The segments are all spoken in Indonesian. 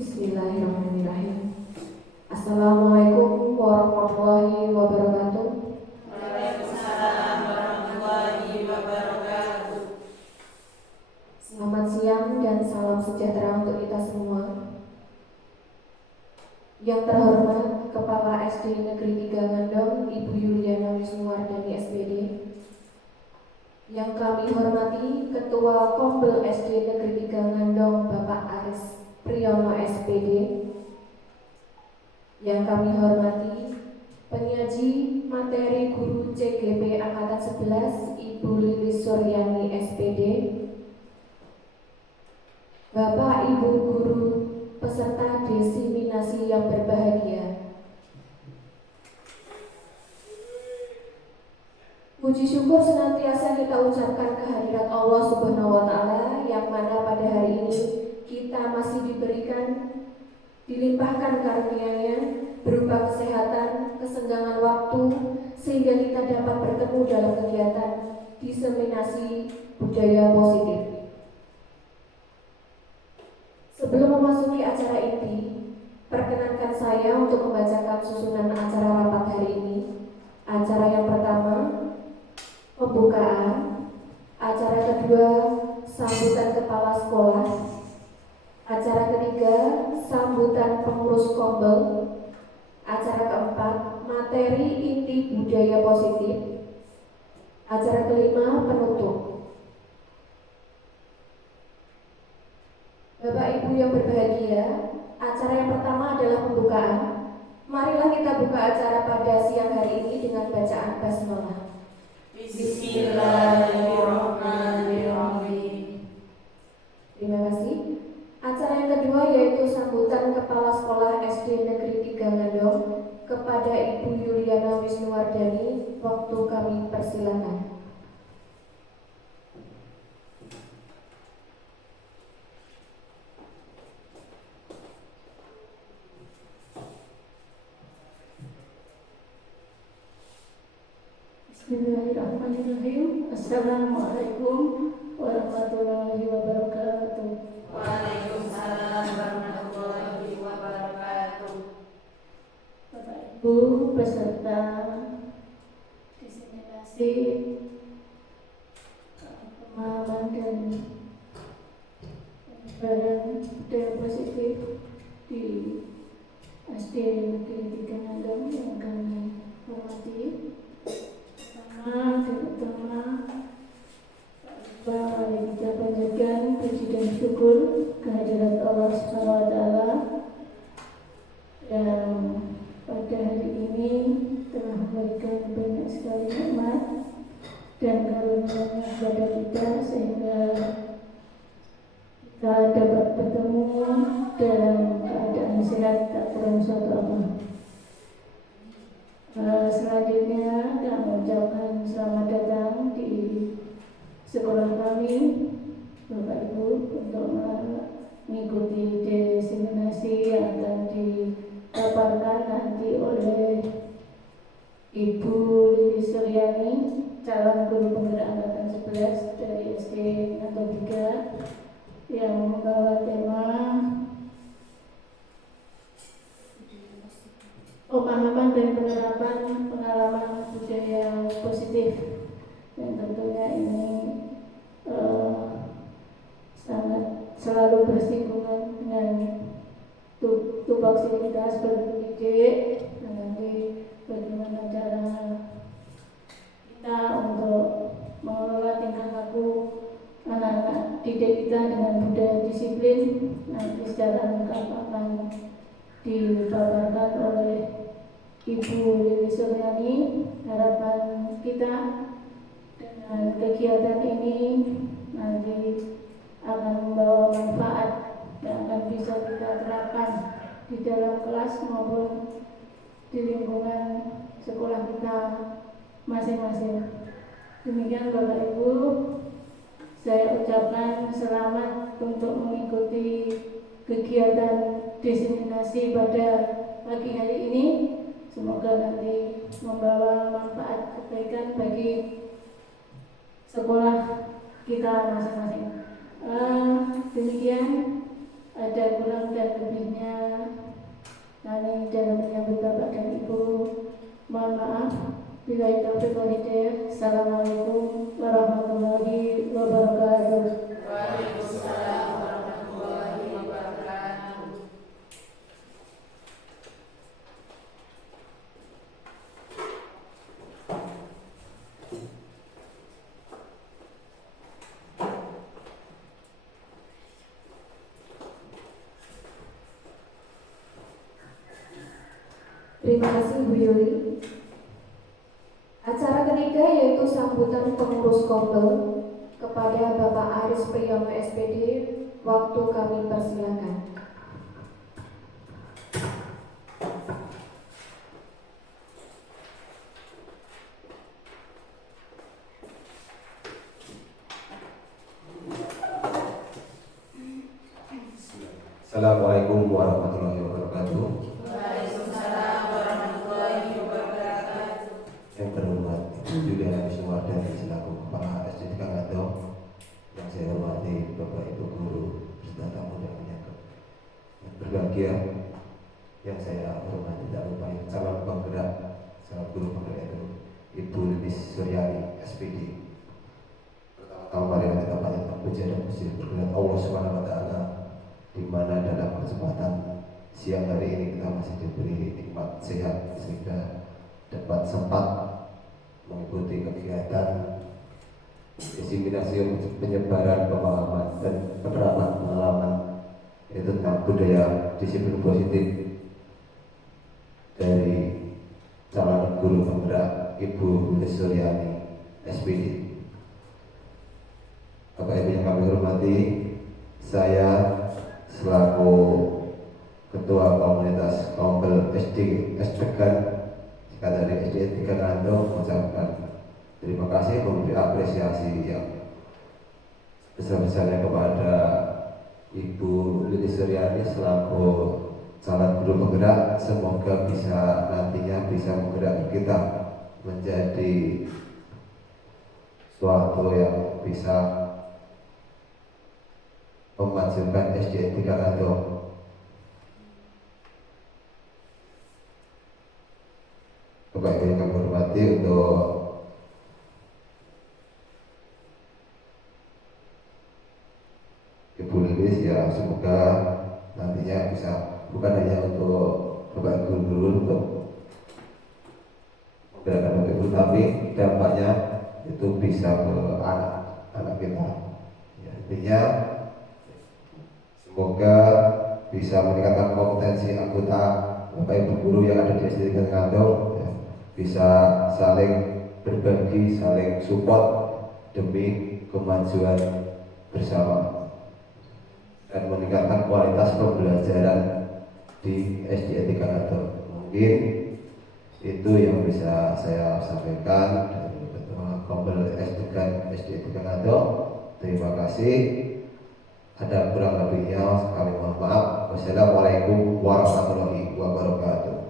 Bismillahirrahmanirrahim. Assalamualaikum warahmatullahi wabarakatuh. Waalaikumsalam warahmatullahi wabarakatuh. Selamat siang dan salam sejahtera untuk kita semua. Yang terhormat Kepala SD Negeri 3 Ngandong, Ibu Yuliana Wisnuwardani SPD. Yang kami hormati Ketua Kombel SD Negeri 3 Ngandong, Bapak Aris Priyono SPD. Yang kami hormati penyaji materi guru CGP Angkatan 11 Ibu Lilis Suryani SPD. Bapak Ibu guru peserta desiminasi yang berbahagia. Puji syukur senantiasa kita ucapkan kehadirat Allah Subhanahu wa Ta'ala, yang mana pada hari ini kita masih dilimpahkan karunia-Nya berupa kesehatan, kesenggangan waktu, sehingga kita dapat bertemu dalam kegiatan diseminasi budaya positif. Sebelum memasuki acara inti, perkenankan saya untuk membacakan susunan acara rapat hari ini. Acara yang pertama, pembukaan. Acara kedua, sambutan kepala sekolah. Acara ketiga, sambutan pengurus kombel. Acara keempat, materi inti budaya positif. Acara kelima, penutup. Bapak Ibu yang berbahagia, acara yang pertama adalah pembukaan. Marilah kita buka acara pada siang hari ini dengan bacaan basmalah. Bismillahirrahmanirrahim. Terima kasih. Acara yang kedua yaitu sambutan Kepala Sekolah SD Negeri 3 Ngandong kepada Ibu Yuliana Wisnuwardani. Waktu kami persilakan. Bismillahirrahmanirrahim. Assalamualaikum warahmatullahi wabarakatuh. Waalaikumsalam warahmatullahi wabarakatuh. Bapak Ibu peserta diseminasi pemahaman dan penyebaran budaya positif di SD Negeri 3 Ngandong yang kami hormati. Dan utama mari kita panjatkan puji dan syukur kehadirat Allah Subhanahu wa Ta'ala yang pada hari ini telah memberikan banyak sekali nikmat dan karunia kepada kita, sehingga kita dapat bertemu dalam keadaan sehat tak kurang suatu apa. Selanjutnya kami mengucapkan selamat datang di sekolah kami, Bapak Ibu, untuk mengikuti desiminasi yang akan dipaparkan nanti oleh Ibu Lilis Suryani, calon guru penggerak angkatan 11 dari SD atau 3, yang membawa tema pemahaman dan penerapan pengalaman budaya positif, dan tentunya ini sangat selalu bersinggungan dengan tupoksi kita sebagai pendidik, dan nanti bagaimana cara kita untuk mengelola tingkah laku anak-anak didik kita dengan budaya disiplin nanti secara Ibu Lili Suryani, harapan kita dengan kegiatan ini nanti akan membawa manfaat yang akan bisa kita terapkan di dalam kelas maupun di lingkungan sekolah kita masing-masing. Demikian Bapak Ibu, saya ucapkan selamat untuk mengikuti kegiatan diseminasi pada pagi hari ini. Semoga nanti membawa manfaat kebaikan bagi sekolah kita masing-masing. Demikian, ada kurang dan lebihnya kami dalam menyambut Bapak dan Ibu. Mohon maaf. Billahi taufiq wal hidayah. Assalamualaikum warahmatullahi wabarakatuh. Waalaikumsalam warahmatullahi wabarakatuh. Terima kasih Bu Yuli. Acara ketiga yaitu sambutan pengurus Kompel kepada Bapak Aris Priyono SPD. Waktu kami persilakan. Assalamualaikum warahmatullahi wabarakatuh. Waalaikumsalam warahmatullahi wabarakatuh. Yang terhormat Ibu Juliana Wisnuwardani selaku Kepala SD Kangato, yang saya hormati Bapak Ibu guru serta tamu yang berbahagia, yang saya hormati tak lupa yang calon penggerak, calon guru penggerak itu Ibu Lilis Suryani SPD. Pertama-tama marilah kita panjatkan puja dan puji berkenan Allah Subhanahu wa Ta'ala, di mana dalam kesempatan siang hari ini kita masih diberi nikmat sehat sehingga dapat sempat mengikuti kegiatan diseminasi penyebaran pemahaman dan penerapan pengalaman tentang budaya disiplin positif dari calon guru penggerak Ibu Lilis Suryani SPD. Bapak Ibu yang kami hormati, saya selaku Ketua Komunitas Kompel SD Estekan dari SD 3 Kanto mengucapkan terima kasih, memberi apresiasi yang besar-besarnya kepada Ibu Lilis Suryani selaku calon guru penggerak. Semoga bisa nantinya bisa menggerakkan kita menjadi suatu yang bisa memajukan SD 3 Kanto. Bapak Ibu yang kami hormati, untuk Ibu Lilis ya semoga nantinya bisa bukan hanya untuk Bapak Ibu guru untuk menggerakkan Bapak Ibu, tapi dampaknya itu bisa ke anak-anak kita. Ya, intinya semoga bisa meningkatkan kompetensi anggota Bapak Ibu guru yang ada di SD Kanto, ya, bisa saling berbagi, saling support demi kemajuan bersama dan meningkatkan kualitas pembelajaran di SD 3 Kanto. Mungkin itu yang bisa saya sampaikan dari Ketua Kompel SD 3 Kanto. Terima kasih. Ada kurang lebihnya kami mohon maaf. Wassalamualaikum warahmatullahi wabarakatuh.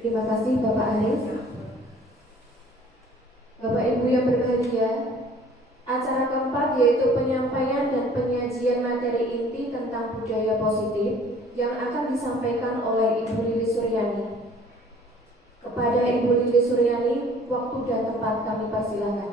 Terima kasih Bapak Aris. Bapak Ibu yang berbahagia, acara keempat yaitu penyampaian dan penyajian materi inti tentang budaya positif yang akan disampaikan oleh Ibu Lilis Suryani. Kepada Ibu Lilis Suryani, waktu dan tempat kami persilakan.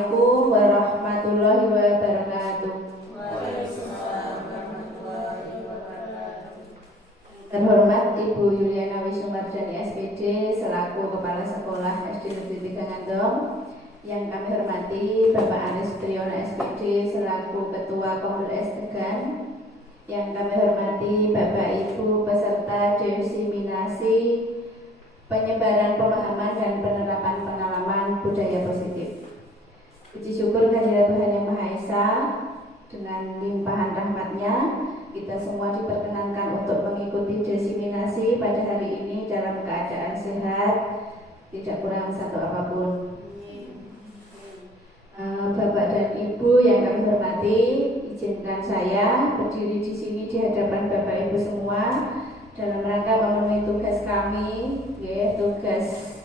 Assalamualaikum warahmatullahi wabarakatuh. Terhormat Ibu Yuliana Wisnuwardani SPD selaku Kepala Sekolah SD Negeri 3 Ngandong. Yang kami hormati Bapak Aris Triyono SPD selaku Ketua Komdel Tegan. Yang kami hormati Bapak Ibu peserta diseminasi penyebaran pemahaman dan penerapan pengalaman budaya positif. Puji syukur kehadirat Tuhan Yang Maha Esa, dengan limpahan rahmat-Nya kita semua diperkenankan untuk mengikuti diseminasi pada hari ini dalam keadaan sehat, tidak kurang satu apapun. Bapak dan Ibu yang kami hormati, izinkan saya berdiri di sini di hadapan Bapak Ibu semua dalam rangka memenuhi tugas kami, tugas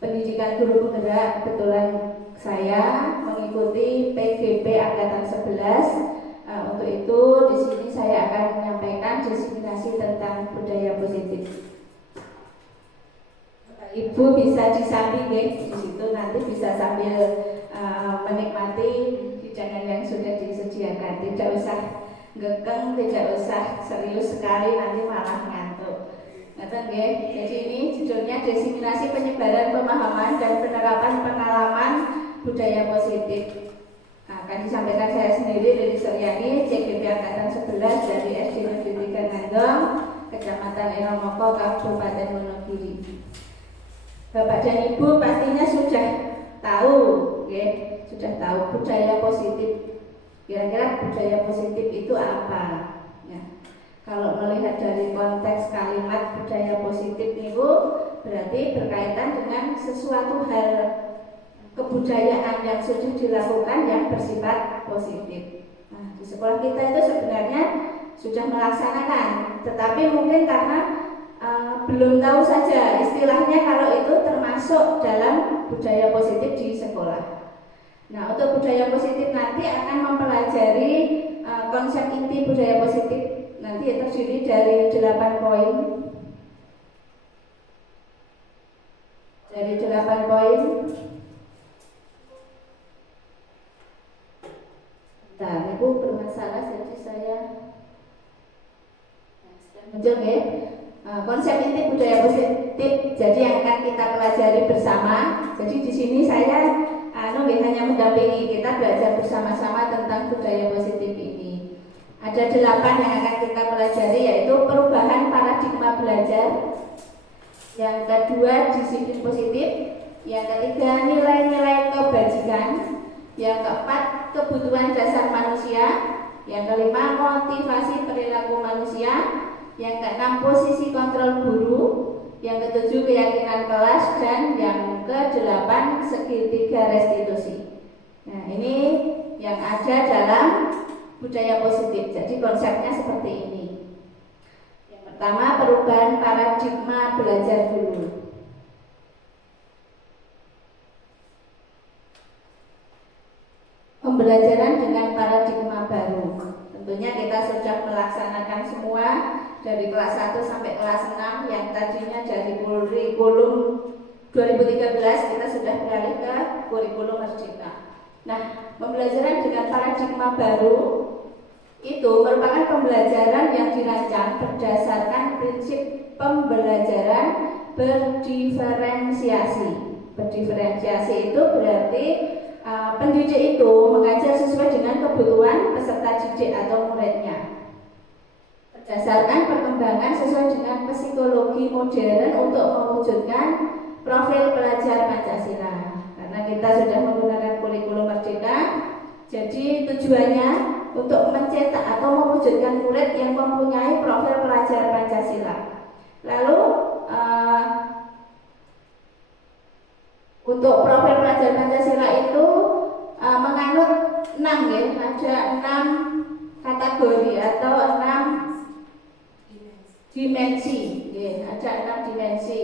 pendidikan guru penggerak. Kebetulan saya mengikuti PGP Angkatan 11. Untuk itu di sini saya akan menyampaikan diseminasi tentang budaya positif. Ibu bisa disambi di situ, nanti bisa sambil menikmati hidangan yang sudah disediakan. Tidak usah gekeng, tidak usah serius sekali, nanti malah ngantuk. Jadi ini judulnya diseminasi penyebaran pemahaman dan penerapan pengalaman budaya positif. Akan disampaikan saya sendiri, Lili Suryani, CGP Angkatan 11 dari SD Negeri 3 Ngandong, Kecamatan Enomoko, Kabupaten Wonogiri. Bapak dan Ibu pastinya sudah tahu, sudah tahu budaya positif. Kira-kira budaya positif itu apa? Kalau melihat dari konteks kalimat budaya positif itu berarti berkaitan dengan sesuatu hal kebudayaan yang sudah dilakukan yang bersifat positif. Nah, di sekolah kita itu sebenarnya sudah melaksanakan, tetapi mungkin karena belum tahu saja istilahnya kalau itu termasuk dalam budaya positif di sekolah. Nah, untuk budaya positif nanti akan mempelajari konsep inti budaya positif. Nanti terdiri dari 8 poin. Dari 8 poin. Nah, Ibu bermasalah, jadi saya muncul konsep inti budaya positif. Jadi yang akan kita pelajari bersama. Jadi di sini saya hanya mendampingi, kita belajar bersama-sama tentang budaya positif ini. Ada 8 yang akan kita pelajari, yaitu perubahan paradigma belajar. Yang kedua, disiplin positif. Yang ketiga, nilai-nilai kebajikan. Yang keempat, kebutuhan dasar manusia. Yang kelima, motivasi perilaku manusia. Yang keenam, posisi kontrol guru. Yang ketujuh, keyakinan kelas. Dan yang kedelapan, segitiga restitusi. Nah, ini yang ada dalam budaya positif. Jadi konsepnya seperti ini. Yang pertama, perubahan paradigma belajar dulu. Pembelajaran dengan paradigma baru. Tentunya kita sudah melaksanakan semua dari kelas 1 sampai kelas 6 yang tadinya dari kurikulum 2013 kita sudah beralih ke kurikulum Merdeka. Nah, pembelajaran dengan paradigma baru itu merupakan pembelajaran yang dirancang berdasarkan prinsip pembelajaran berdiferensiasi. Berdiferensiasi itu berarti pendidik itu mengajar sesuai dengan kebutuhan peserta didik atau muridnya. Berdasarkan perkembangan sesuai dengan psikologi modern untuk mewujudkan profil pelajar Pancasila. Karena kita sudah menggunakan kurikulum Merdeka, jadi tujuannya untuk mencetak atau mewujudkan murid yang mempunyai profil pelajar Pancasila. Lalu untuk profil pelajar Pancasila itu menganut 6 ada 6 kategori atau 6 dimensi. Ada 6 dimensi.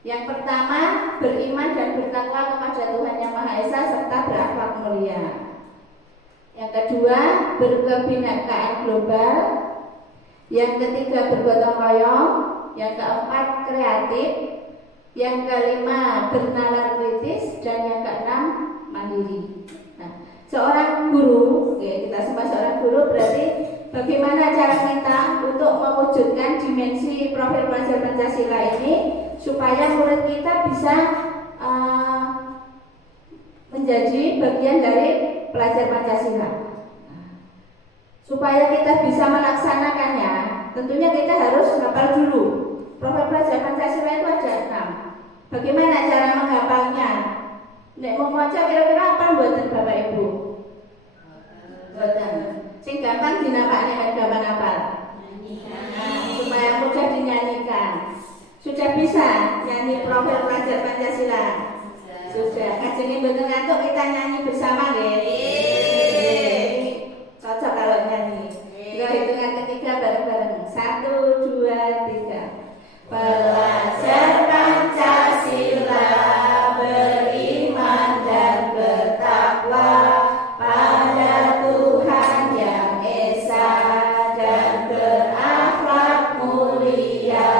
Yang pertama, beriman dan bertakwa kepada Tuhan Yang Maha Esa serta berakhlak mulia. Yang kedua, berkebinekaan global. Yang ketiga, bergotong royong. Yang keempat, kreatif. Yang kelima, bernalar kritis. Dan yang keenam, mandiri. Nah, seorang guru, ya, kita semua seorang guru, berarti bagaimana cara kita untuk mewujudkan dimensi profil pelajar Pancasila ini supaya murid kita bisa menjadi bagian dari pelajar Pancasila. Supaya kita bisa melaksanakannya, tentunya kita harus hafal dulu. Profil pelajar Pancasila itu ada 6. Bagaimana cara menghafalnya? Nek mau maca kira-kira apa buatan Bapak Ibu? Buatan. Sing gampang dinapakne kan gampang hafal. Supaya mudah dinyanyikan. Sudah bisa nyanyi profil pelajar Pancasila? Sudah. Kajenge mboten ngantuk kita nyanyi bersama nggih. Cocok kalau nyanyi. Ya, hitungan ketiga bareng-bareng. 1, 2, 3. Pelajar Pancasila beriman dan bertakwa pada Tuhan yang Esa dan berakhlak mulia,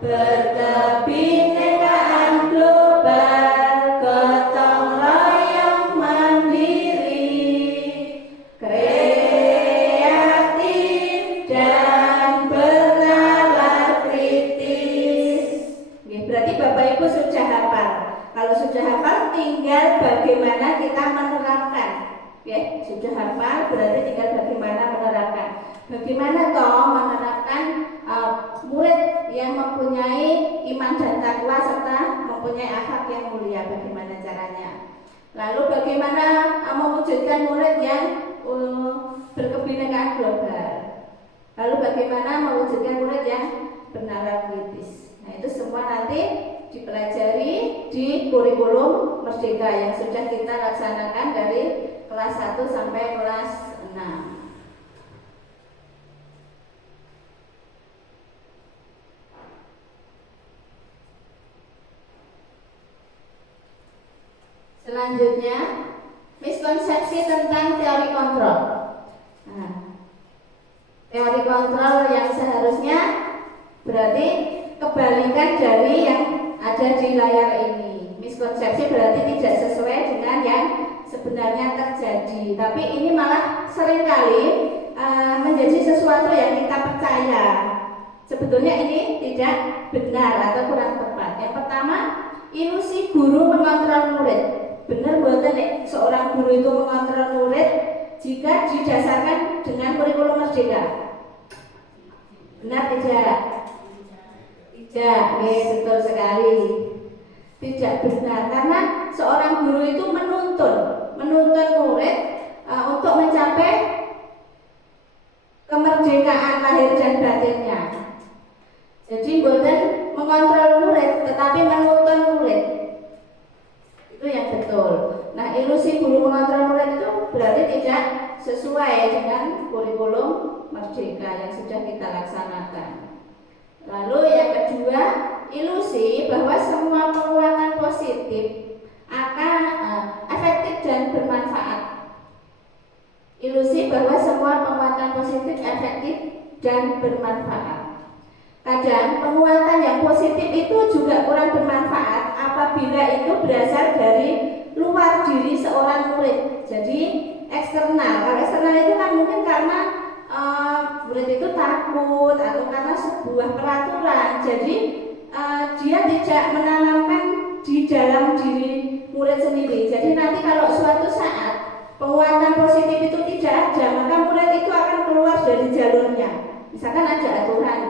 berkebinekaan global, gotong royong mandiri, kreatif dan bernalar kritis. Berarti Bapak Ibu sudah hafal. Kalau sudah hafal, tinggal bagaimana kita menerapkan. Ya, sudah hafal, berarti tinggal bagaimana menerapkan. Bagaimana toh menerapkan murid yang mempunyai iman dan takwa serta mempunyai akhlak yang mulia, bagaimana caranya? Lalu bagaimana mewujudkan murid yang berkebinekaan global? Lalu bagaimana mewujudkan murid yang bernalar kritis? Nah, itu semua nanti dipelajari di kurikulum Merdeka yang sudah kita laksanakan dari kelas 1 sampai kelas 6. Selanjutnya, miskonsepsi tentang teori kontrol. Nah, teori kontrol yang seharusnya berarti kebalikan dari yang ada di layar ini. Miskonsepsi berarti tidak sesuai dengan yang sebenarnya terjadi. Tapi ini malah seringkali menjadi sesuatu yang kita percaya. Sebetulnya ini tidak benar atau kurang tepat. Yang pertama, ilusi guru mengontrol murid. Benar buatan seorang guru itu mengontrol murid jika didasarkan dengan kurikulum Merdeka? Benar tidak? Tidak, betul sekali. Tidak benar, karena seorang guru itu menuntun murid untuk mencapai kemerdekaan lahir dan batinnya. Jadi bukan mengontrol murid, tetapi menuntun murid. Itu yang betul. Nah, ilusi guru mengontrol murid itu berarti tidak sesuai dengan kurikulum Merdeka yang sudah kita laksanakan. Lalu yang kedua, ilusi bahwa semua penguatan positif akan efektif dan bermanfaat. Ilusi bahwa semua penguatan positif efektif dan bermanfaat. Kadang penguatan yang positif itu juga kurang bermanfaat apabila itu berasal dari luar diri seorang murid. Jadi eksternal. Kalau eksternal itu kan mungkin karena murid itu takut atau karena sebuah peraturan. Jadi dia tidak menanamkan di dalam diri murid sendiri. Jadi nanti kalau suatu saat penguatan positif itu tidak ada, maka murid itu akan keluar dari jalurnya. Misalkan ada aturan,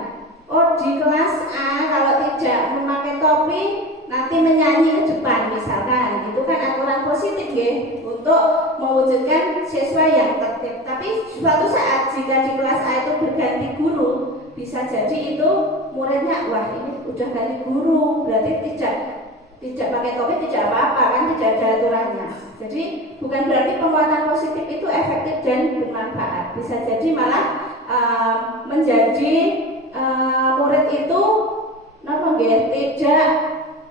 oh di kelas A kalau tidak memakai topi nanti menyanyi ke depan, misalkan itu kan aturan positif ya untuk mewujudkan siswa yang tertib. Tapi suatu saat jika di kelas A itu berganti guru, bisa jadi itu muridnya wah ini udah ganti guru, berarti tidak pakai topi tidak apa-apa kan, tidak ada aturannya. Jadi bukan berarti penguatan positif itu efektif dan bermanfaat. Bisa jadi malah menjadi murid itu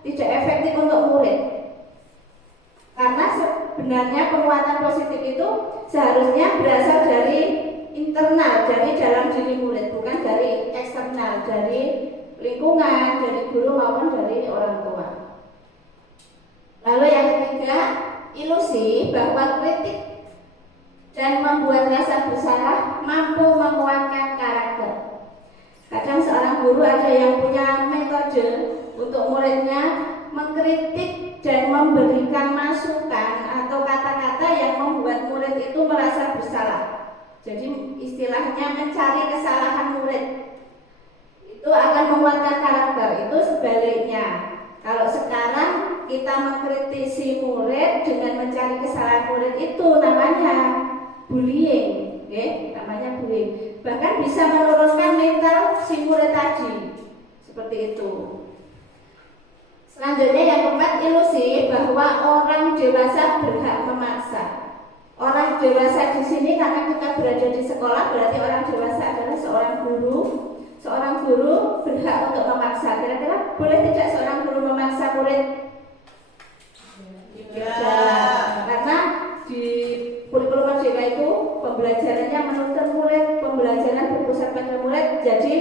tidak efektif untuk murid. Karena sebenarnya penguatan positif itu seharusnya berasal dari internal, dari dalam diri murid, bukan dari eksternal, dari lingkungan, dari guru maupun dari orang tua. Lalu yang ketiga, ilusi bahwa kritik dan membuat rasa bersalah mampu menguatkan karakter. Kadang seorang guru ada yang punya metode untuk muridnya mengkritik dan memberikan masukan atau kata-kata yang membuat murid itu merasa bersalah. Jadi istilahnya mencari kesalahan murid. Itu akan menguatkan karakter. Itu sebaliknya. Kalau sekarang kita mengkritisi murid dengan mencari kesalahan murid, itu namanya bullying, namanya bullying. Bahkan bisa menurunkan mental si murid tadi. Seperti itu. Selanjutnya yang keempat, ilusi bahwa orang dewasa berhak memaksa. Orang dewasa di sini karena kita berada di sekolah, berarti orang dewasa adalah seorang guru. Seorang guru berhak untuk memaksa. Kira-kira boleh tidak seorang guru memaksa murid? Karena di kurikulum merdeka itu pembelajarannya menuntun murid, pembelajaran berpusat pada murid. Jadi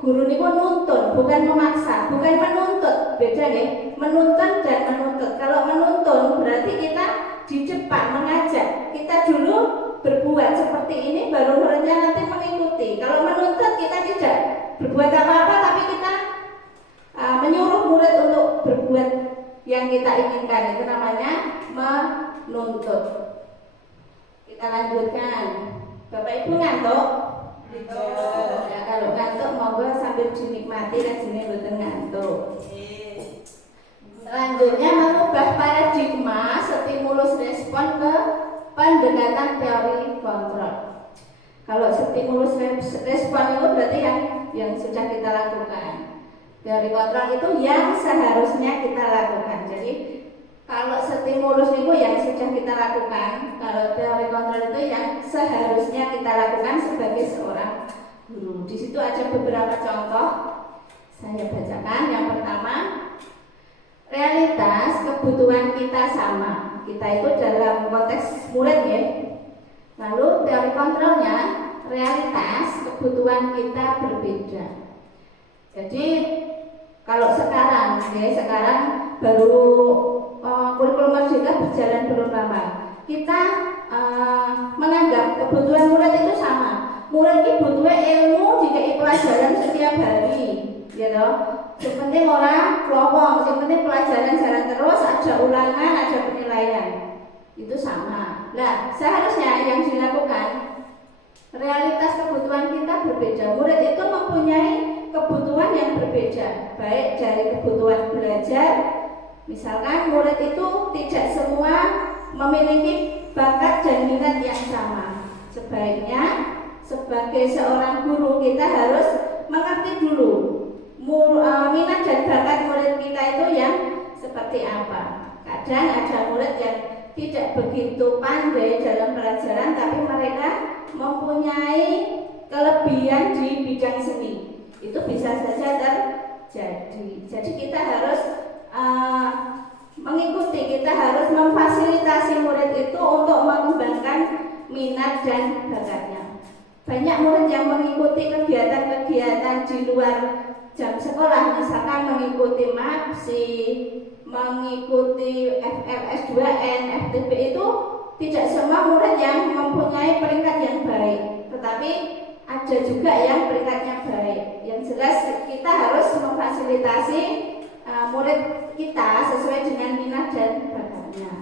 guru ini pun nuntun, bukan memaksa, bukan menuntut. Beda nih, menuntun dan menuntut. Kalau menuntun berarti kita di depan mengajak. Kita dulu berbuat seperti ini, baru muridnya nanti mengikuti. Kalau menuntut kita tidak berbuat apa-apa, tapi kita menyuruh murid untuk berbuat yang kita inginkan. Itu namanya menuntut. Kita lanjutkan. Bapak Ibu ngantuk? Ya, kalau ngantuk monggo sambil dinikmati kan sini mboten ngantuk. Selanjutnya mengubah paradigma stimulus respon ke pendekatan teori kontrol. Kalau stimulus respon itu berarti yang sudah kita lakukan. Teori kontrol itu yang seharusnya kita lakukan. Jadi kalau stimulus itu yang sudah kita lakukan, kalau teori kontrol itu yang seharusnya kita lakukan sebagai seorang guru. Di situ ada beberapa contoh. Saya bacakan. Yang pertama, realitas kebutuhan kita sama. Kita itu dalam konteks murid ya. Lalu teori kontrolnya, realitas kebutuhan kita berbeda. Jadi kalau sekarang baru kurikulum merdeka berjalan belum lama, kita menganggap kebutuhan murid itu sama. Murid ini butuh ilmu dikai pelajaran setiap hari, gitu. Yang penting orang kelompok, yang penting pelajaran jalan terus, ada ulangan, ada penilaian. Itu sama. Nah, seharusnya yang dilakukan, realitas kebutuhan kita berbeda. Murid itu mempunyai kebutuhan yang berbeda, baik dari kebutuhan belajar. Misalkan murid itu tidak semua memiliki bakat dan minat yang sama. Sebaiknya sebagai seorang guru kita harus mengerti dulu minat dan bakat murid kita itu yang seperti apa. Kadang ada murid yang tidak begitu pandai dalam pelajaran, tapi mereka mempunyai kelebihan di bidang seni. Itu bisa saja terjadi. Jadi kita harus mengikuti, kita harus memfasilitasi murid itu untuk mengembangkan minat dan bakatnya. Banyak murid yang mengikuti kegiatan-kegiatan di luar jam sekolah, misalkan mengikuti MAPSI, mengikuti FLS 2N, FTP, itu tidak semua murid yang mempunyai peringkat yang baik, tetapi ada juga yang peringkatnya baik. Yang jelas kita harus memfasilitasi murid kita sesuai dengan minat dan bakatnya.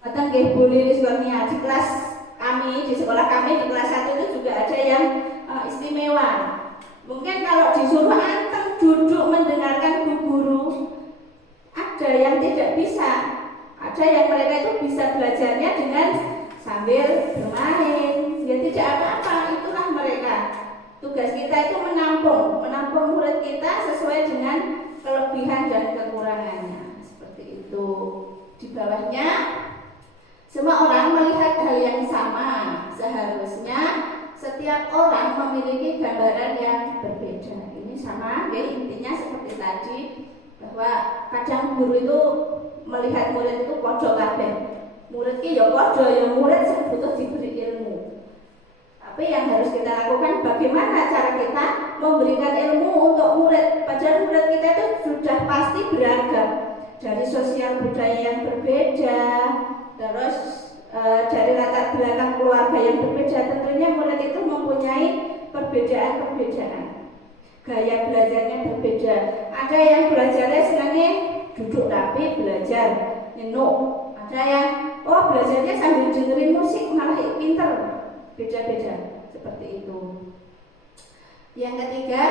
Kadang nggih Bu Lilis Kurnia, di kelas kami, di sekolah kami, di kelas 1 itu juga ada yang istimewa. Mungkin kalau disuruh anteng duduk mendengarkan Bu Guru, ada yang tidak bisa. Ada yang mereka itu bisa belajarnya dengan sambil bermain. Ya tidak apa-apa, itulah mereka. Tugas kita itu menampung murid kita sesuai dengan kelebihan dan kekurangannya. Seperti itu. Di bawahnya, semua orang melihat hal yang sama. Seharusnya setiap orang memiliki gambaran yang berbeda. Ini sama, ya, intinya seperti tadi, bahwa kadang guru itu melihat murid itu podo kabeh. Murid ki ya podo, ya murid sing butuh diberi ilmu. Tapi yang harus kita lakukan, bagaimana cara kita memberikan ilmu untuk murid. Padahal murid kita itu sudah pasti beragam. dari sosial budaya yang berbeda, terus dari latar belakang keluarga yang berbeda. Tentunya murid itu mempunyai perbedaan-perbedaan. Gaya belajarnya berbeda. Ada yang belajarnya senangnya duduk tapi belajar nyenuk. Ada yang belajarnya sambil dengerin musik malah pinter. Beda-beda seperti itu. Yang ketiga,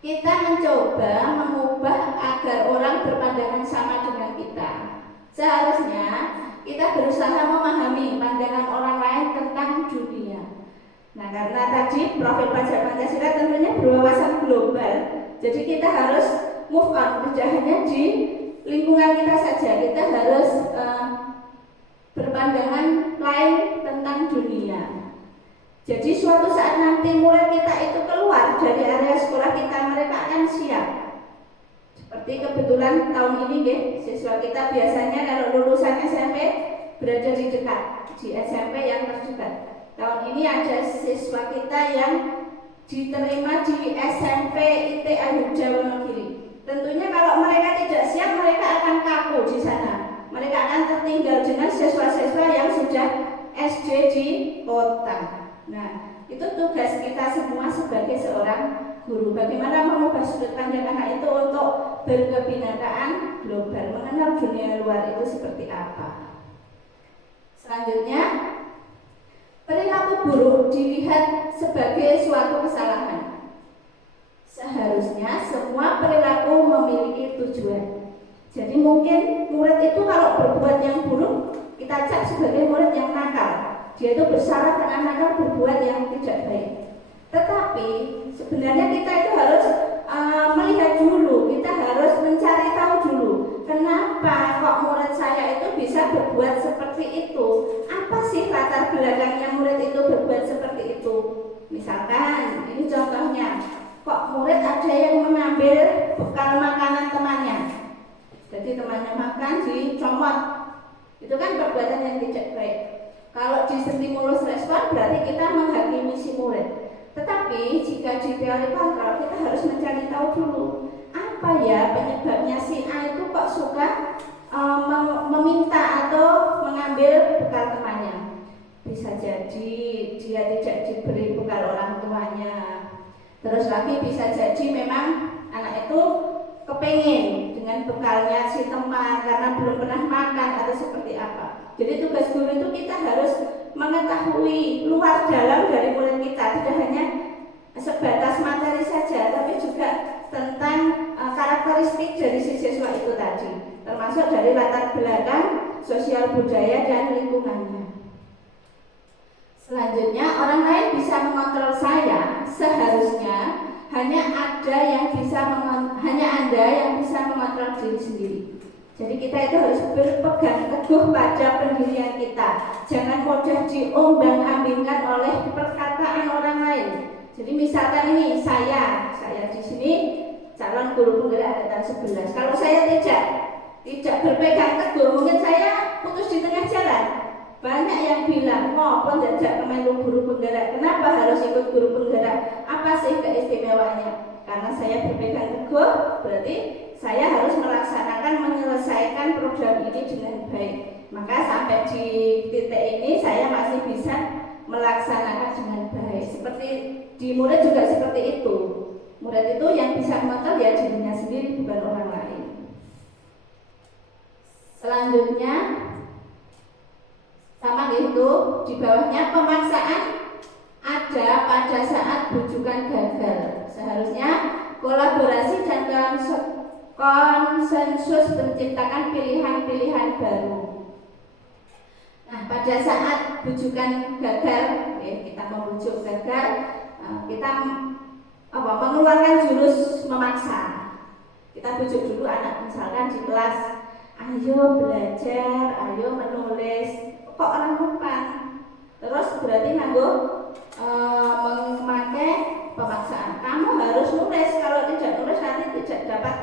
kita mencoba mengubah agar orang berpandangan sama dengan kita. Seharusnya kita berusaha memahami pandangan orang lain tentang dunia. Nah, karena tadi profil pelajar Pancasila tentunya berwawasan global, jadi kita harus move on, tidak hanya di lingkungan kita saja, kita harus berpandangan lain tentang dunia. Jadi suatu saat nanti murid kita itu keluar dari area sekolah kita, mereka akan siap. Seperti kebetulan tahun ini siswa kita biasanya kalau lulusan SMP berada di dekat, di SMP yang terdekat. Tahun ini ada siswa kita yang diterima di SMP ITA Yogyakarta Wonogiri. Tentunya kalau mereka tidak siap, mereka akan kaku di sana. Mereka akan tertinggal dengan siswa-siswa yang sudah SD di kota. Nah, itu tugas kita semua sebagai seorang guru. Bagaimana mengubah sudut pandang anak itu untuk berkebinakaan global, mengenal dunia luar itu seperti apa. Selanjutnya, perilaku buruk dilihat sebagai suatu kesalahan. Seharusnya semua perilaku memiliki tujuan. Jadi mungkin murid itu kalau berbuat yang buruk, kita cap sebagai murid yang nakal. Dia itu bersalah karena nakal berbuat yang tidak baik. Tetapi sebenarnya kita itu harus melihat dulu, kita harus mencari tahu dulu kenapa kok murid saya itu bisa berbuat seperti itu. Apa sih latar belakangnya murid itu berbuat seperti itu? Misalkan, ini contohnya, kok murid ada yang mengambil bekal makanan temannya. Jadi temannya makan dicomot, itu kan perbuatan yang tidak baik. Kalau di stimulus respon berarti kita menghakimi si murid. Tetapi jika di teori kontrol kita harus mencari tahu dulu apa ya penyebabnya si A itu kok suka meminta atau mengambil bekal temannya. Bisa jadi dia tidak diberi bekal orang tuanya. Terus lagi bisa jadi memang anak itu kepengin dengan bekalnya si teman karena belum pernah makan atau seperti apa. Jadi tugas guru itu kita harus mengetahui luar dalam dari murid kita, tidak hanya sebatas materi saja, tapi juga tentang karakteristik dari si siswa itu tadi, termasuk dari latar belakang sosial budaya dan lingkungannya. Selanjutnya, orang lain bisa mengontrol saya, seharusnya hanya Anda yang bisa mengontrol diri sendiri. Jadi kita itu harus berpegang teguh pada pendirian kita. Jangan mudah diombang-ambingkan oleh perkataan orang lain. Jadi misalkan ini saya di sini calon guru penggerak angkatan 11. Kalau saya tidak berpegang teguh, mungkin saya putus di tengah jalan. Banyak yang bilang, pun jajak kemelu guru penggerak. Kenapa harus ikut guru penggerak? Apa sih keistimewaannya? Karena saya berpegang teguh, berarti saya harus menyelesaikan program ini dengan baik. Maka sampai di titik ini saya masih bisa melaksanakan dengan baik. Seperti di murid juga seperti itu. Murid itu yang bisa mengontrol ya dirinya sendiri, bukan orang lain. Selanjutnya sama gitu, di bawahnya pemaksaan ada pada saat bujukan gagal. Seharusnya kolaborasi dan konsensus menciptakan pilihan-pilihan baru. Nah, pada saat bujukan gagal, kita membujuk gagal, kita mengeluarkan jurus memaksa. Kita bujuk dulu anak, misalkan di kelas, ayo belajar, ayo menulis, kok orang lupa. Terus berarti memakai pemaksaan. Kamu harus nulis, kalau tidak nulis nanti tidak dapat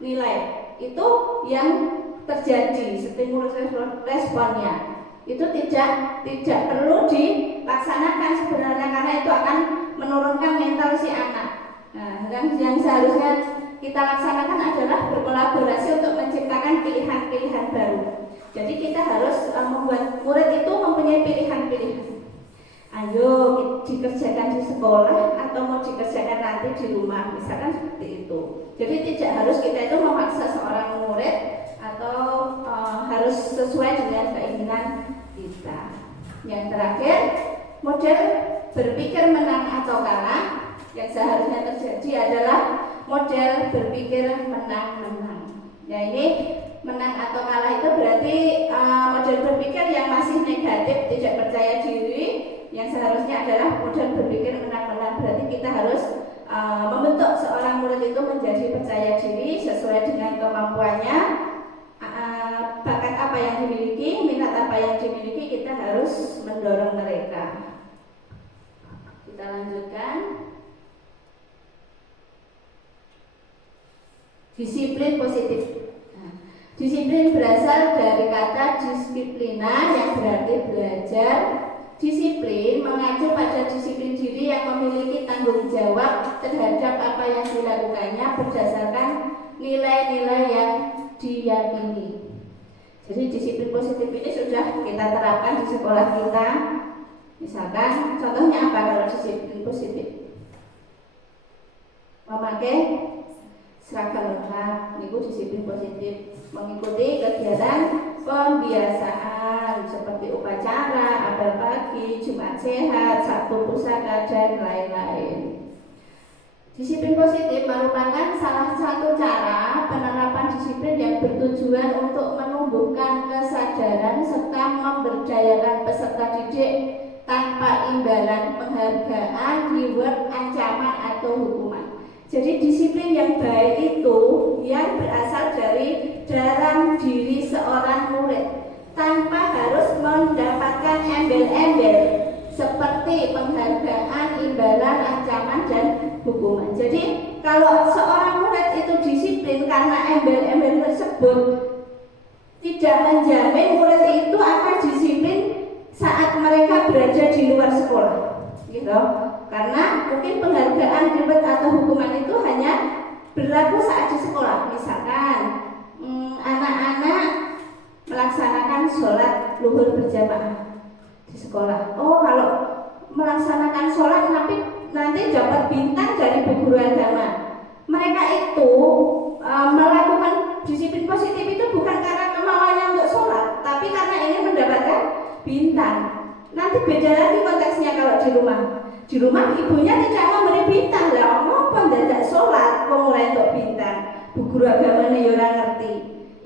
nilai. Itu yang terjadi, stimulus responnya. Itu tidak perlu dilaksanakan sebenarnya, karena itu akan menurunkan mental si anak. Nah, yang seharusnya kita laksanakan adalah berkolaborasi untuk menciptakan pilihan-pilihan baru. Jadi kita harus membuat murid itu mempunyai pilihan-pilihan. Ayo dikerjakan di sekolah atau mau dikerjakan nanti di rumah, misalkan seperti itu. Jadi tidak harus kita itu memaksa seorang murid atau harus sesuai dengan keinginan kita. Yang terakhir, model berpikir menang atau kalah yang seharusnya terjadi adalah model berpikir menang-menang. Ya, ini menang atau kalah itu berarti model berpikir yang masih negatif, tidak percaya diri. Yang seharusnya adalah model berpikir menang-menang. Berarti kita harus membentuk seorang murid itu menjadi percaya diri sesuai dengan kemampuannya, bakat apa yang dimiliki, minat apa yang dimiliki. Kita harus mendorong mereka. Kita lanjutkan. Disiplin positif. Disiplin berasal dari kata disiplina yang berarti belajar. Disiplin mengacu pada disiplin diri yang memiliki tanggung jawab terhadap apa yang dilakukannya berdasarkan nilai-nilai yang diyakini. Jadi disiplin positif ini sudah kita terapkan di sekolah kita. Misalkan contohnya apa kalau disiplin positif? Memakai seragam lengkap, itu disiplin positif. Mengikuti kegiatan pembiasaan seperti upacara, apel pagi, Jumat sehat, Sabtu pusaka, dan lain-lain. Disiplin positif merupakan salah satu cara penerapan disiplin yang bertujuan untuk menumbuhkan kesadaran serta memberdayakan peserta didik tanpa imbalan, penghargaan, reward, ancaman, atau hukuman. Jadi disiplin yang baik itu yang berasal dari dalam diri seorang murid tanpa harus mendapatkan embel-embel seperti penghargaan, imbalan, ancaman, dan hukuman. Jadi kalau seorang murid itu disiplin karena embel-embel tersebut, tidak menjamin murid itu akan disiplin saat mereka berada di luar sekolah, gitu. Karena mungkin penghargaan, reward, atau hukuman itu hanya berlaku saat di sekolah. Misalkan anak-anak melaksanakan sholat luhur berjamaah di sekolah. Oh, kalau melaksanakan sholat nanti dapat bintang dari bu guru agama. Mereka itu melakukan disiplin positif itu bukan karena kemauannya untuk sholat, tapi karena ingin mendapatkan bintang. Nanti beda lagi konteksnya kalau di rumah. Di rumah ibunya tidak memberi bintang, lah ngapa ndak sholat kok mulai untuk bintang. Bu guru agama ya ora ngerti.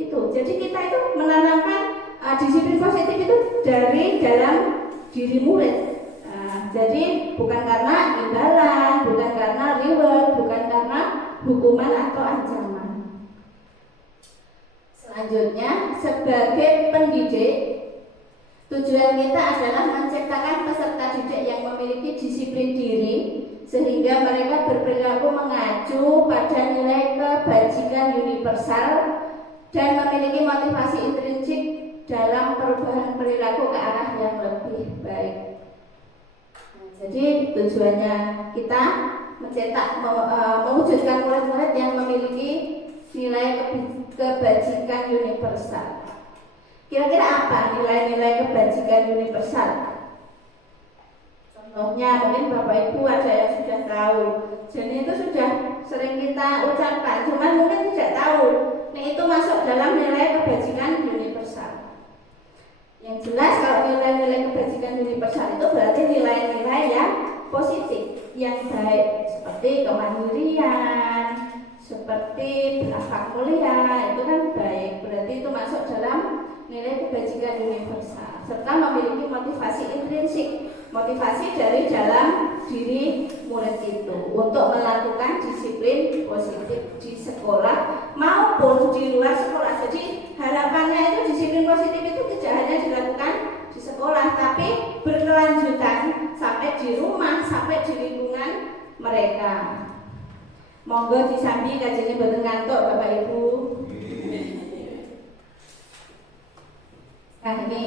Itu. Jadi kita itu menanamkan disiplin positif itu dari dalam diri murid. Jadi bukan karena imbalan, bukan karena reward, bukan karena hukuman atau ancaman. Selanjutnya, sebagai pendidik, tujuan kita adalah menciptakan peserta didik yang memiliki disiplin diri sehingga mereka berperilaku mengacu pada nilai kebajikan universal dan memiliki motivasi intrinsik dalam perubahan perilaku ke arah yang lebih baik. Jadi tujuannya kita mencetak, mewujudkan murid-murid yang memiliki nilai kebajikan universal. Kira-kira apa nilai-nilai kebajikan universal? Contohnya mungkin Bapak Ibu ada yang sudah tahu. Jadi itu sudah sering kita ucapkan, cuman mungkin tidak tahu. Nah, itu masuk dalam nilai kebajikan universal. Yang jelas kalau nilai-nilai kebajikan universal itu berarti nilai-nilai yang positif, yang baik, seperti kemandirian, seperti berakhlak mulia, itu kan baik. Berarti itu masuk dalam nilai kebajikan universal serta memiliki motivasi intrinsik, motivasi dari dalam diri murid itu untuk melakukan disiplin positif di sekolah maupun di luar sekolah. Jadi harapannya itu disiplin positif itu tidak hanya dilakukan di sekolah, tapi berkelanjutan sampai di rumah, sampai di lingkungan mereka. Monggo disambi kajenge boten ngantuk Bapak Ibu. Nah, ini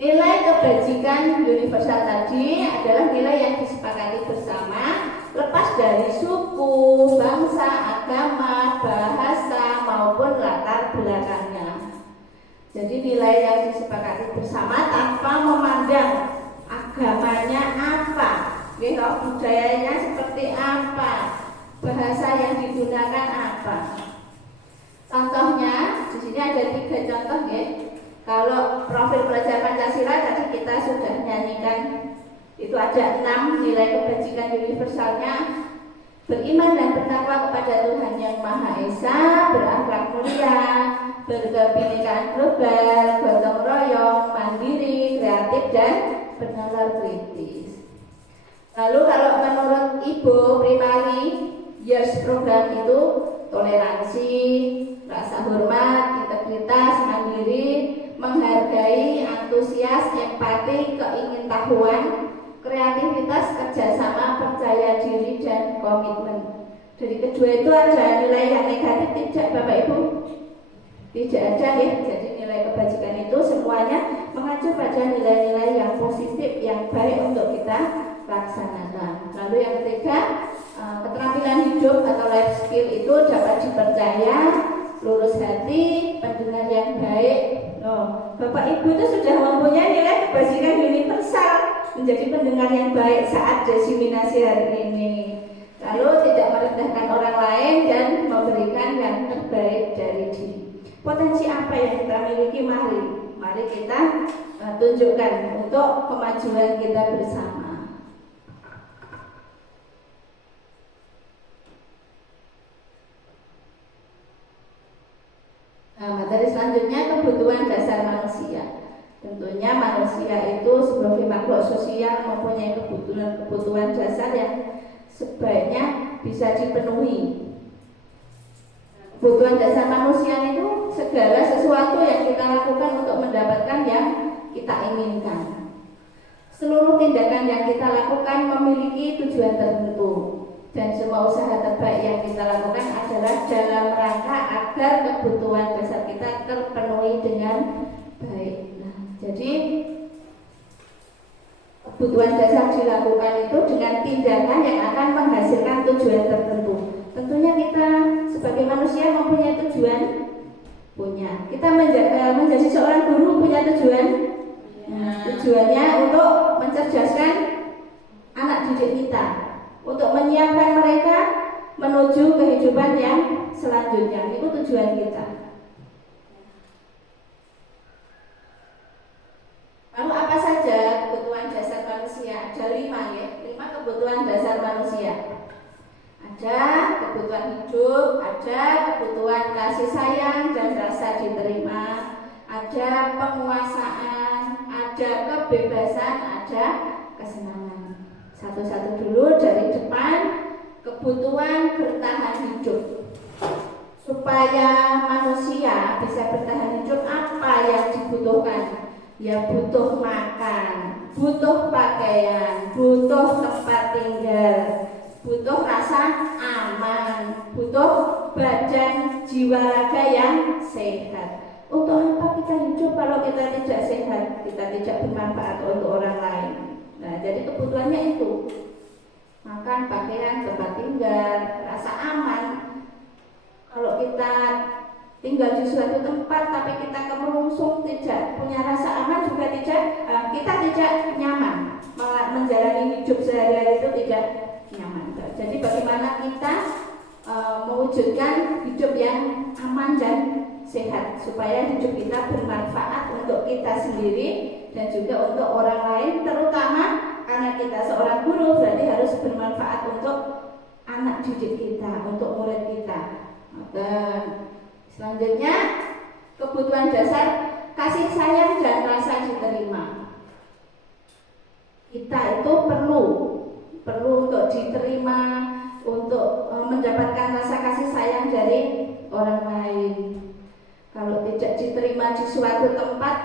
nilai kebajikan universal tadi adalah nilai yang disepakati bersama lepas dari suku, bangsa, agama, bahasa, maupun latar belakangnya. Jadi nilai yang disepakati bersama tanpa memandang agamanya apa, budayanya seperti apa, bahasa yang digunakan apa. Contohnya di sini ada 3 contoh ya. Kalau profil pelajar Pancasila tadi kita sudah nyanyikan, itu ada 6 nilai kebajikan universalnya: beriman dan bertakwa kepada Tuhan Yang Maha Esa, berakhlak mulia, berkebinekaan global, gotong royong, mandiri, kreatif, dan bernalar kritis. Lalu kalau menurut Ibu Primari Years Program itu toleransi, rasa hormat, integritas, mandiri, menghargai, antusias, empati, keingintahuan, kreativitas, kerjasama, percaya diri, dan komitmen. Dari kedua itu ada nilai yang negatif tidak, Bapak Ibu? Tidak ada ya. Jadi nilai kebajikan itu semuanya mengacu pada nilai-nilai yang positif, yang baik untuk kita laksanakan. Lalu yang ketiga, keterampilan hidup atau life skill itu dapat dipercaya, lurus hati, pendengar yang baik. Bapak Ibu itu sudah mempunyai nilai kebajikan universal, menjadi pendengar yang baik saat diseminasi hari ini. Lalu tidak merendahkan orang lain dan memberikan yang terbaik dari diri. Potensi apa yang kita miliki? Mari kita tunjukkan untuk kemajuan kita bersama. Materi selanjutnya, kebutuhan dasar manusia. Tentunya manusia itu sebagai makhluk sosial mempunyai kebutuhan dasar yang sebaiknya bisa dipenuhi. Kebutuhan dasar manusia itu segala sesuatu yang kita lakukan untuk mendapatkan yang kita inginkan. Seluruh tindakan yang kita lakukan memiliki tujuan tertentu, dan semua usaha terbaik yang kita lakukan adalah dalam rangka agar kebutuhan dasar kita terpenuhi dengan baik. Jadi kebutuhan dasar dilakukan itu dengan tindakan yang akan menghasilkan tujuan tertentu. Tentunya kita sebagai manusia mempunyai tujuan, punya. Kita menjadi seorang guru punya tujuan. Tujuannya untuk mencerdaskan anak didik kita, untuk menyiapkan mereka menuju kehidupan yang selanjutnya. Itu tujuan kita. Lalu apa saja kebutuhan dasar manusia? Ada 5 ya, 5 kebutuhan dasar manusia. Ada kebutuhan hidup, ada kebutuhan kasih sayang dan rasa diterima, ada penguasaan, ada kebebasan, ada kesenangan. Satu-satu dulu dari depan. Kebutuhan bertahan hidup. Supaya manusia bisa bertahan hidup, apa yang dibutuhkan? Ya butuh makan, butuh pakaian, butuh tempat tinggal, butuh rasa aman, butuh badan jiwa raga yang sehat. Untuk apa kita hidup kalau kita tidak sehat, kita tidak bermanfaat untuk orang lain? Nah, jadi kebutuhannya itu makan, pakaian, tempat tinggal, rasa aman. Kalau kita tinggal di suatu tempat tapi kita kemerungsung, tidak punya rasa aman, juga kita tidak nyaman, malah menjalani hidup sehari-hari itu tidak nyaman. Jadi bagaimana kita mewujudkan hidup yang aman dan sehat, supaya hidup kita bermanfaat untuk kita sendiri dan juga untuk orang lain, terutama karena kita seorang guru berarti harus bermanfaat untuk anak didik kita, untuk murid kita. Dan selanjutnya, kebutuhan dasar kasih sayang dan rasa diterima. Kita itu perlu untuk diterima, untuk mendapatkan rasa kasih sayang dari orang lain. Kalau tidak diterima di suatu tempat,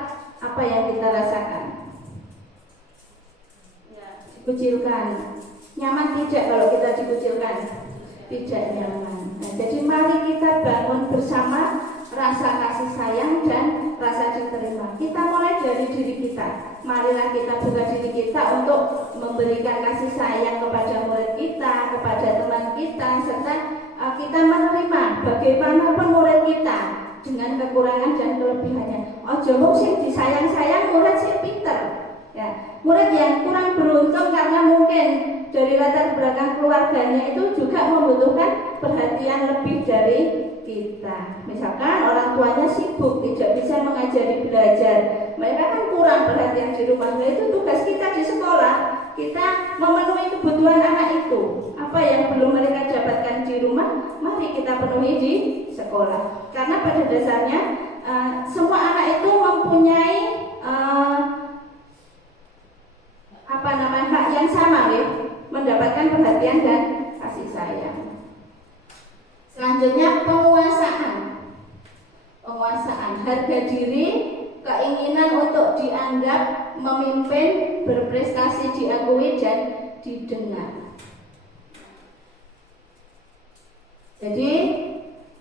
apa yang kita rasakan? Ya, dikucilkan. Nyaman tidak kalau kita dikucilkan? Tidak nyaman. Nah, jadi mari kita bangun bersama rasa kasih sayang dan rasa diterima. Kita mulai dari diri kita. Marilah kita buka diri kita untuk memberikan kasih sayang kepada murid kita, kepada teman kita, serta kita menerima bagaimanapun murid kita dengan kekurangan dan kelebihannya. Ojo mung sing disayang-sayang murid sing pinter. Ya, murid yang kurang beruntung karena mungkin dari latar belakang keluarganya itu juga membutuhkan perhatian lebih dari kita. Misalkan orang tuanya sibuk, tidak bisa mengajari belajar, mereka kan kurang perhatian di rumah. Nah, itu tugas kita di sekolah, kita memenuhi kebutuhan anak itu. Apa yang belum mereka dapatkan di rumah, mari kita penuhi di sekolah. Karena pada dasarnya semua anak itu mempunyai hak yang sama, ya, mendapatkan perhatian dan kasih sayang. Selanjutnya penguasaan harga diri, keinginan untuk dianggap memimpin, berprestasi, diakui dan didengar. Jadi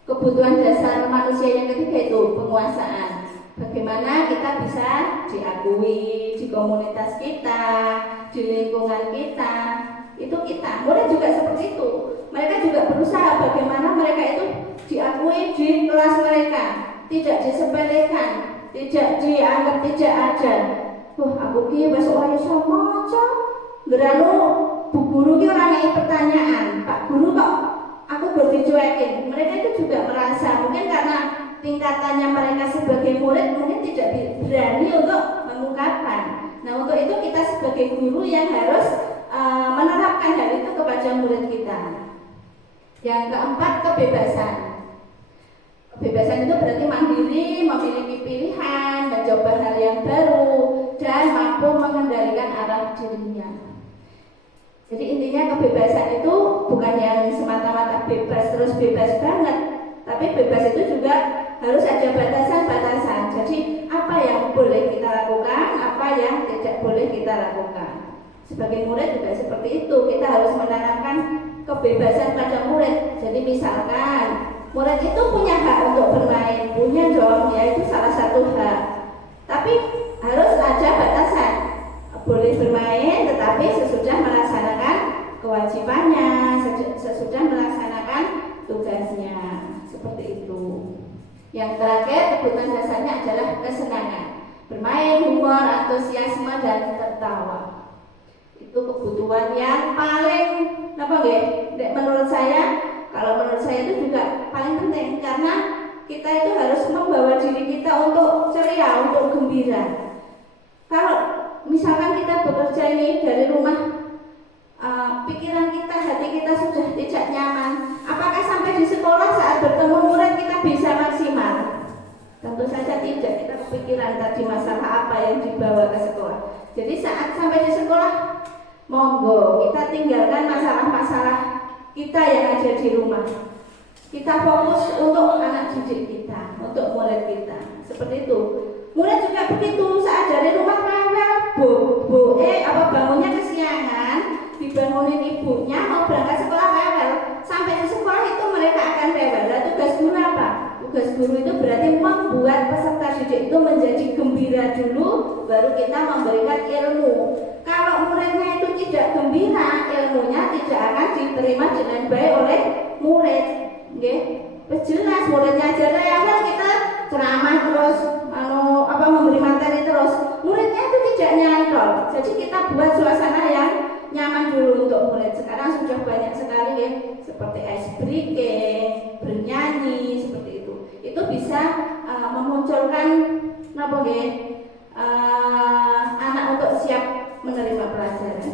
kebutuhan dasar manusia yang ketiga itu penguasaan. Bagaimana kita bisa diakui di komunitas kita, di lingkungan kita, itu kita. Murid juga seperti itu. Mereka juga berusaha bagaimana mereka itu diakui di kelas mereka, tidak disepelekan, tidak dianggap tidak ada. Aku ki wis ora iso maca. Ngerano bu guru ki ora ngei pertanyaan. Pak guru kok aku dicuekin. Mereka itu juga merasa mungkin karena tingkatannya mereka sebagai murid mungkin tidak berani untuk mengungkapkan. Nah, untuk itu kita sebagai guru yang harus menerapkan hal itu kepada murid kita. Yang keempat, kebebasan. Kebebasan itu berarti mandiri, memiliki pilihan, mencoba hal yang baru, dan mampu mengendalikan arah dirinya. Jadi intinya kebebasan itu bukan yang semata-mata bebas terus bebas banget, tapi bebas itu juga harus ada batasan-batasan. Jadi apa yang boleh kita lakukan, apa yang tidak boleh kita lakukan. Sebagai murid juga seperti itu, kita harus menanamkan kebebasan pada murid. Jadi misalkan murid itu punya hak untuk bermain, punya dong, ya itu salah satu hak. Tapi harus ada batasan. Boleh bermain, tetapi sesudah melaksanakan kewajibannya, sesudah melaksanakan tugasnya. Seperti itu. Yang terakhir, kebutuhan dasarnya adalah kesenangan, bermain, humor, antusiasme, dan tertawa. Itu kebutuhan yang paling menurut saya, kalau menurut saya itu juga paling penting, karena kita itu harus membawa diri kita untuk ceria, untuk gembira. Kalau misalkan kita bekerja ini dari rumah, pikiran kita, hati kita sudah tidak nyaman, apakah sampai di sekolah saat bertemu murid kita bisa maksimal? Tentu saja tidak. Kita kepikiran tadi masalah apa yang dibawa ke sekolah. Jadi saat sampai di sekolah, monggo kita tinggalkan masalah-masalah kita yang ada di rumah. Kita fokus untuk anak didik kita, untuk murid kita. Seperti itu. Murid juga begitu, saat dari rumah rewel, bangunnya kesiangan, dibangunin ibunya mau berangkat sekolah rewel. Sampai di sekolah itu mereka akan rewel. Nah, tugas guru apa? Tugas guru itu berarti membuat peserta didik itu menjadi gembira dulu, baru kita memberikan ilmu. Kalau muridnya itu tidak gembira, ilmunya tidak akan diterima dengan baik oleh murid. Jelas muridnya aja rewel, kita ceramah terus, memberi materi terus, muridnya itu tidak nyantol. Jadi kita buat suasana yang nyaman dulu untuk murid. Sekarang sudah banyak sekali ya, seperti ice breaking, bernyanyi seperti itu. Itu bisa memunculkan anak untuk siap menerima pelajaran.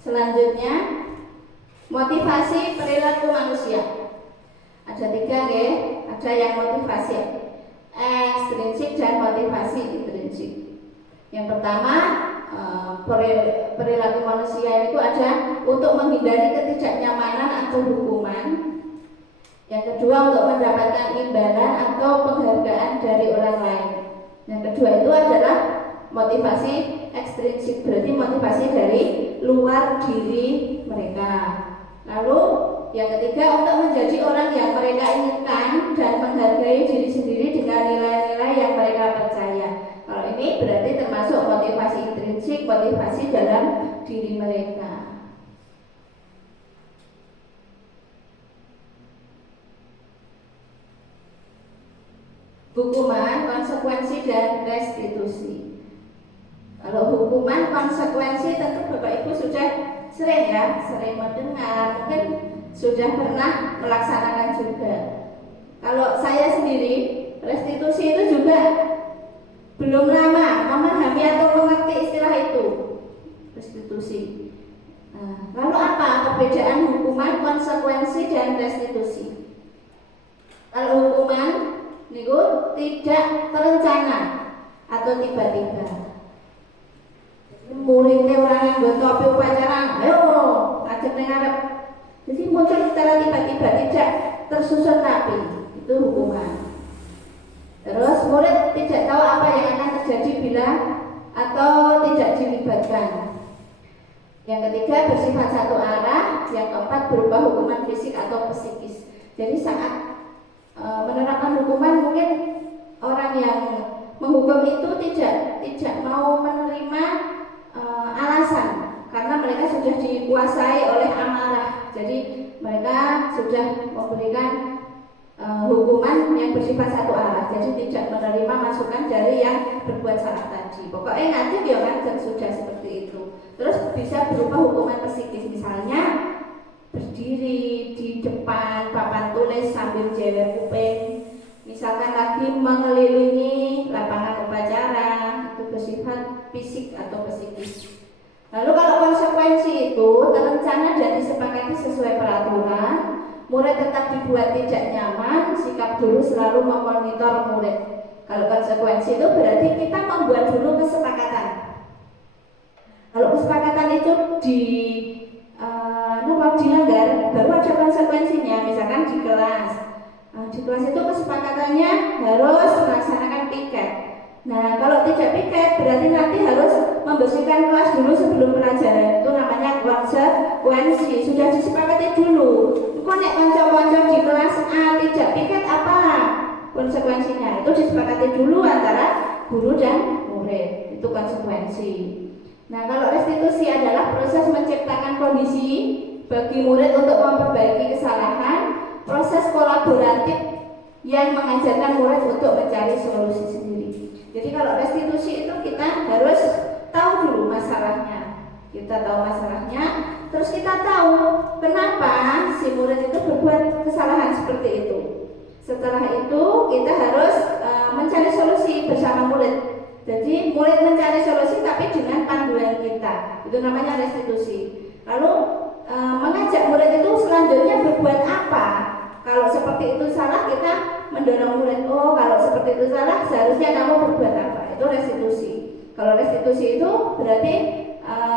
Selanjutnya, motivasi perilaku manusia. Ada 3 ya, ada yang motivasi ekstrinsik dan motivasi intrinsik. Yang pertama, perilaku manusia itu ada untuk menghindari ketidaknyamanan atau hukuman. Yang kedua, untuk mendapatkan imbalan atau penghargaan dari orang lain. Yang kedua itu adalah motivasi ekstrinsik, berarti motivasi dari luar diri mereka. Lalu yang ketiga, untuk menjadi orang yang mereka inginkan dan menghargai diri sendiri dengan nilai-nilai yang mereka percaya. Kalau ini berarti termasuk motivasi intrinsik, motivasi dalam hukuman, konsekuensi, dan restitusi. Kalau hukuman, konsekuensi tentu Bapak Ibu sudah sering mendengar, mungkin sudah pernah melaksanakan juga. Kalau saya sendiri, restitusi itu juga belum lama memahami atau mengerti istilah itu, restitusi. Nah, lalu apa perbedaan hukuman, konsekuensi, dan restitusi? Kalau hukuman niku tidak terencana atau tiba-tiba. Muridnya orang yang buat topi upacara, ayo ngajak ngarep. Jadi muncul secara tiba-tiba, tidak tersusun rapi, itu hukuman. Terus murid tidak tahu apa yang akan terjadi bila atau tidak dilibatkan. Yang ketiga bersifat satu arah, yang keempat berupa hukuman fisik atau psikis. Jadi saat menerapkan hukuman mungkin orang yang menghukum itu tidak mau menerima alasan karena mereka sudah dikuasai oleh amarah. Jadi mereka sudah memberikan hukuman yang bersifat satu arah. Jadi tidak menerima masukan dari yang berbuat salah tadi. Pokoknya nanti dia kan sudah seperti itu. Terus bisa berupa hukuman psikis, misalnya berdiri di depan papan tulis sambil jewer kuping, misalkan lagi mengelilingi lapangan upacara, itu bersifat fisik atau psikis. Lalu kalau konsekuensi itu terencana dan disepakati sesuai peraturan, murid tetap dibuat tidak nyaman, sikap guru selalu memonitor murid. Kalau konsekuensi itu berarti kita membuat dulu kesepakatan. Kalau kesepakatan itu dilanggar, baru ada konsekuensinya. Misalkan di kelas, di kelas itu kesepakatannya harus melaksanakan piket. Nah, kalau tidak piket berarti nanti harus membersihkan kelas dulu sebelum pelajaran. Itu namanya konsekuensi. Sudah disepakati dulu. Kok nek kanca-kanca di kelas A tidak piket apa konsekuensinya? Itu disepakati dulu antara guru dan murid. Itu konsekuensi. Nah, kalau restitusi adalah proses menciptakan kondisi bagi murid untuk memperbaiki kesalahan, proses kolaboratif yang mengajarkan murid untuk mencari solusi sendiri. Jadi kalau restitusi itu kita harus tahu dulu masalahnya. Kita tahu masalahnya, terus kita tahu kenapa si murid itu berbuat kesalahan seperti itu. Setelah itu kita harus mencari solusi bersama murid. Jadi murid mencari solusi tapi dengan panduan kita. Itu namanya restitusi. Lalu mengajak murid itu selanjutnya berbuat apa? Kalau seperti itu salah, kita mendorong murid, oh kalau seperti itu salah seharusnya kamu berbuat apa? Itu restitusi. Kalau restitusi itu berarti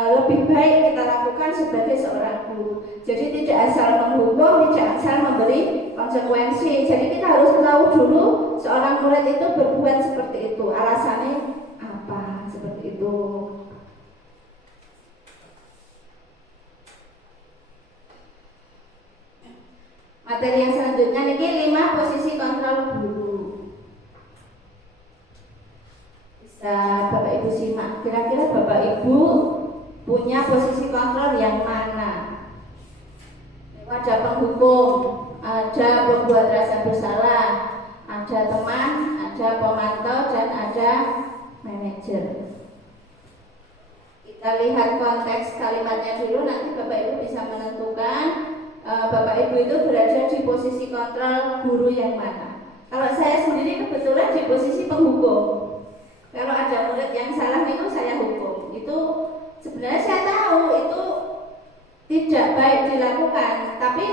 lebih baik kita lakukan sebagai seorang guru. Jadi tidak asal menghukum, tidak asal memberi konsekuensi. Jadi kita harus tahu dulu seorang murid itu berbuat seperti itu, alasannya apa, seperti itu. Materi yang selanjutnya ini 5 posisi kontrol guru. Bisa Bapak Ibu simak. Kira-kira Bapak Ibu punya posisi kontrol yang mana? Ada penghukum, ada pembuat rasa bersalah, ada teman, ada pemantau, dan ada manajer. Kita lihat konteks kalimatnya dulu, nanti Bapak Ibu bisa menentukan Bapak Ibu itu berada di posisi kontrol guru yang mana. Kalau saya sendiri kebetulan di posisi penghukum. Kalau ada murid yang salah itu saya hukum. Itu sebenarnya saya tahu itu tidak baik dilakukan, tapi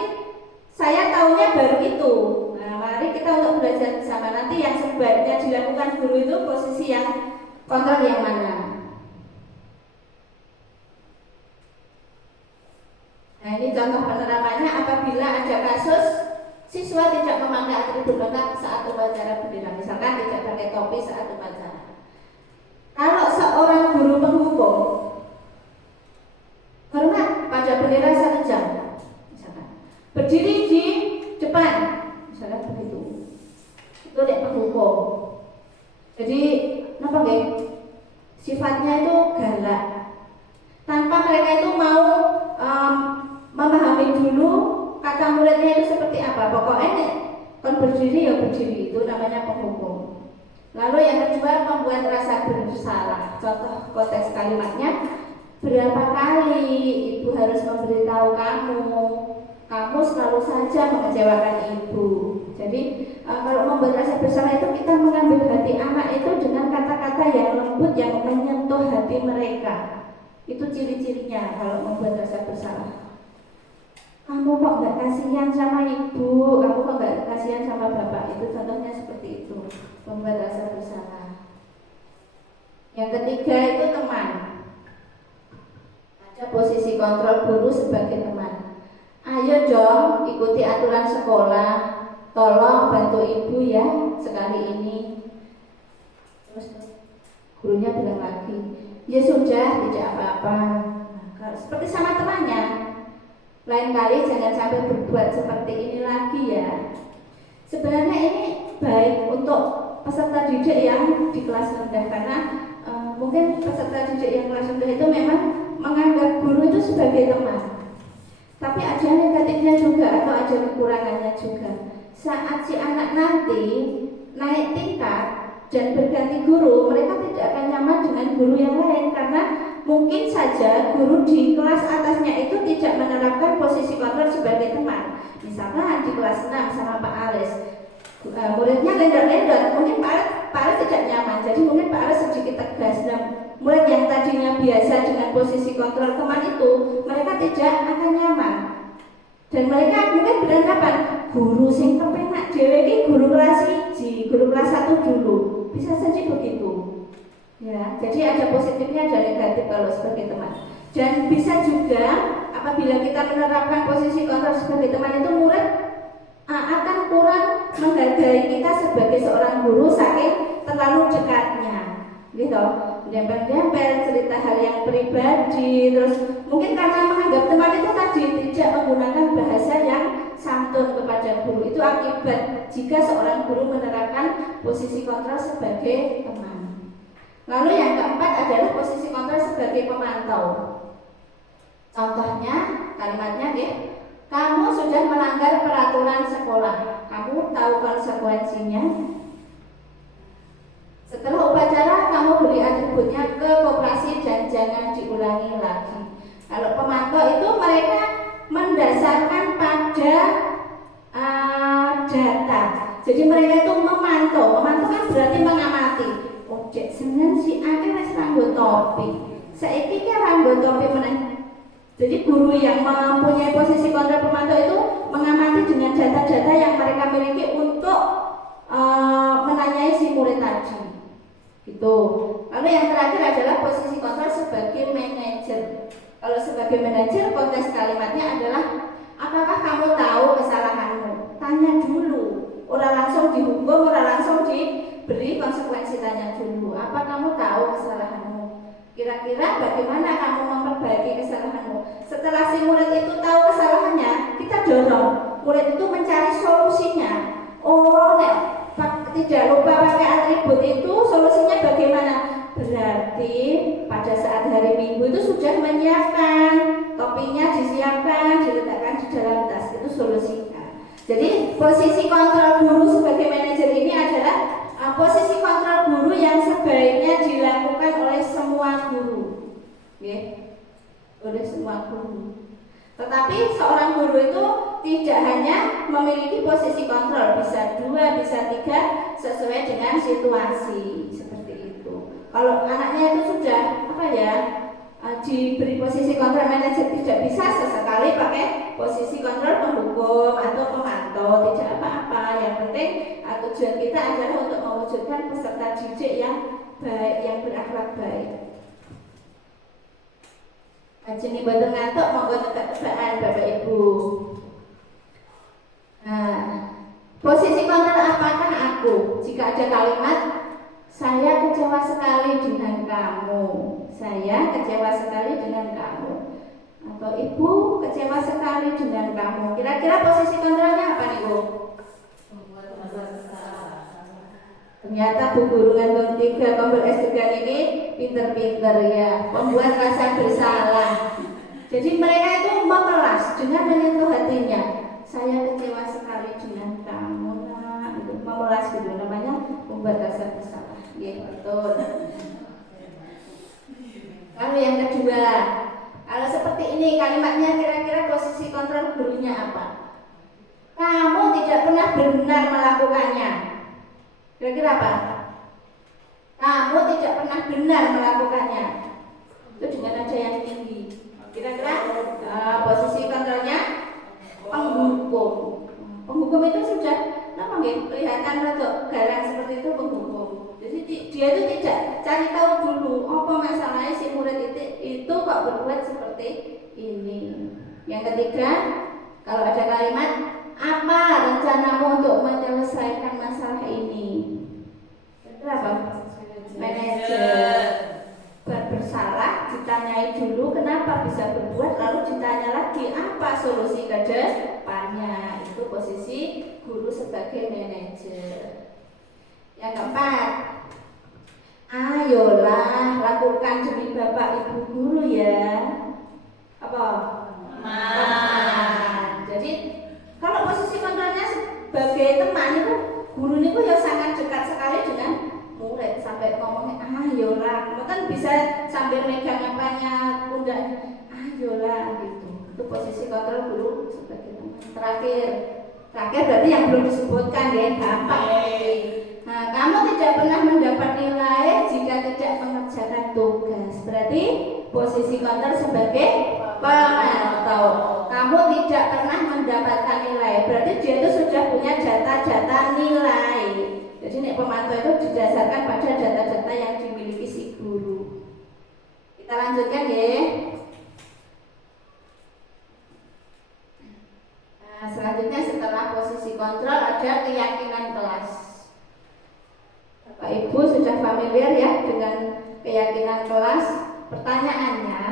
saya tahunya baru itu. Nah, mari kita untuk belajar bersama. Nanti yang sebaiknya dilakukan guru itu posisi yang kontrol yang mana. Nah, ini contoh penerapannya apabila ada kasus siswa tidak memakai atribut lengkap saat upacara bendera, misalkan tidak pakai topi saat upacara. Kalau seorang guru penghukum hormat pada bendera 1 jam, misalkan berdiri di depan, misalkan begitu, itu dia penghukum. Jadi kenapa nggih? Sifatnya itu galak, tanpa mereka itu mau memahami dulu kata muridnya itu seperti apa. Pokoknya kon berdiri ya berdiri, itu namanya penghukum. Lalu yang kedua, membuat rasa bersalah. Contoh konteks kalimatnya, berapa kali ibu harus memberitahu kamu selalu saja mengecewakan ibu. Jadi kalau membuat rasa bersalah itu kita mengambil hati anak itu dengan kata-kata yang lembut yang menyentuh hati mereka. Itu ciri-cirinya kalau membuat rasa bersalah. Kamu kok nggak kasihan sama ibu, kamu kok nggak kasihan sama bapak, itu contohnya seperti itu, membuat rasa bersalah. Yang ketiga itu teman. Ada posisi kontrol guru sebagai teman. Ayo dong ikuti aturan sekolah, tolong bantu ibu ya sekali ini. Terus gurunya bilang lagi, ya sudah tidak apa-apa. Nah, seperti sama temannya. Lain kali jangan sampai berbuat seperti ini lagi ya. Sebenarnya ini baik untuk peserta didik yang di kelas rendah karena mungkin peserta didik yang kelas rendah itu memang menganggap guru itu sebagai teman. Tapi ada negatifnya juga atau ada kekurangannya juga. Saat si anak nanti naik tingkat dan berganti guru, mereka tidak akan nyaman dengan guru yang lain karena mungkin saja guru di kelas atasnya itu tidak menerapkan posisi kontrol sebagai teman. Misalkan di kelas 6 sama Pak Aris, muridnya lender-lender, mungkin Pak Aris tidak nyaman, jadi mungkin Pak Aris sedikit tegas. Dan murid yang tadinya biasa dengan posisi kontrol teman itu, mereka tidak akan nyaman. Dan mereka mungkin beranggapan guru sing kepenak dhewe iki guru kelas 1, guru kelas 1 dulu. Bisa saja begitu. Ya, jadi ada positifnya, ada negatif kalau sebagai teman. Dan bisa juga apabila kita menerapkan posisi kontrol sebagai teman itu murid akan kurang menghargai kita sebagai seorang guru saking terlalu dekatnya, gitu. Dempel-dempel cerita hal yang pribadi, terus mungkin karena menganggap teman itu tadi tidak menggunakan bahasa yang santun kepada guru. Itu akibat jika seorang guru menerapkan posisi kontrol sebagai teman. Lalu yang keempat adalah posisi kontrol sebagai pemantau. Contohnya, kalimatnya kamu sudah melanggar peraturan sekolah. Kamu tahu konsekuensinya. Setelah upacara, kamu beri atributnya ke koperasi dan jangan diulangi lagi. Kalau pemantau itu mereka mendasarkan pada data. Jadi mereka itu memantau. Memantau kan berarti mengamati. Cek seneng si Ake wis rambut topi. Saiki ki rambut topi meneh. Jadi guru yang mempunyai posisi kontrol pemantau itu mengamati dengan data-data yang mereka miliki untuk menanyai si murid tadi. Gitu. Lalu yang terakhir adalah posisi kontrol sebagai manajer. Kalau sebagai manajer, konteks kalimatnya adalah apakah kamu tahu kesalahanmu? Tanya dulu. Orang langsung dihukum, orang langsung diberi konsekuensi, tanya dulu. Apa kamu tahu kesalahanmu? Kira-kira bagaimana kamu memperbaiki kesalahanmu? Setelah si murid itu tahu kesalahannya, kita dorong murid itu mencari solusinya. Oh, tidak lupa pakai atribut itu, solusinya bagaimana? Berarti pada saat hari Minggu itu sudah menyiapkan, topinya disiapkan, diletakkan di dalam tas, itu solusinya. Jadi posisi kontrol guru sebagai manajer ini adalah posisi kontrol guru yang sebaiknya dilakukan oleh semua guru, oleh semua guru. Tetapi seorang guru itu tidak hanya memiliki posisi kontrol, bisa 2, bisa 3 sesuai dengan situasi seperti itu. Kalau anaknya itu sudah diberi posisi kontrol manajer, tidak bisa sesekali pakai posisi kontrol penghukum atau pemantau, tidak apa-apa. Yang penting tujuan kita adalah untuk mewujudkan peserta didik yang baik, yang berakhlak baik. Ajeng boten ngantuk, monggo tebak-tebakan Bapak Ibu. Nah, posisi kontrol apakah aku? Jika ada kalimat saya kecewa sekali dengan kamu, saya kecewa sekali dengan kamu, atau ibu kecewa sekali dengan kamu, kira-kira posisi kontrolnya apa nih Bu? Ternyata Bu Guru Ngandung 3 Kompel S3 ini pinter-pinter ya, membuat rasa bersalah. Jadi mereka itu memelas dengan menyentuh hatinya. Saya kecewa sekali dengan kamu, nah, itu memelas gitu, namanya membuat rasa bersalah. yang kedua. Kalau seperti ini kalimatnya kira-kira posisi kontrol gurunya apa? Kamu tidak pernah benar melakukannya. Kira-kira apa? Kamu tidak pernah benar melakukannya. Itu dengan nada yang tinggi. Kira-kira posisi kontrolnya penghukum. Penghukum itu sudah apa nggih? Kelihatan rada garang seperti itu penghukum. Jadi dia itu tidak cari tahu dulu apa masalahnya si murid itu kok berbuat seperti ini. Yang ketiga, kalau ada kalimat apa rencanamu untuk menyelesaikan masalah ini? Kenapa? Manajer bersalah ditanyai dulu kenapa bisa berbuat, lalu ditanya lagi apa solusi ke depannya. Itu posisi guru sebagai manajer. Yang keempat, ayolah lakukan demi bapak ibu guru ya. Apa? Teman. Jadi kalau posisi kontrolnya sebagai teman itu guru itu ya sangat dekat sekali dengan murid, sampai ngomongnya ayolah, kan bisa sambil megang apanya pundaknya, ayolah gitu. Itu posisi kontrol guru sebagai teman. Terakhir berarti yang belum disebutkan ya, gampang. Nah, kamu tidak pernah mendapat nilai jika tidak mengerjakan tugas. Berarti posisi kontrol sebagai pemantau. Kamu tidak pernah mendapatkan nilai. Berarti dia itu sudah punya data-data nilai. Jadi nek pemantau itu didasarkan pada data-data yang dimiliki si guru. Kita lanjutkan ya. Nah, selanjutnya setelah posisi kontrol ada keyakinan kelas. Bapak Ibu sudah familiar ya dengan keyakinan kelas. Pertanyaannya,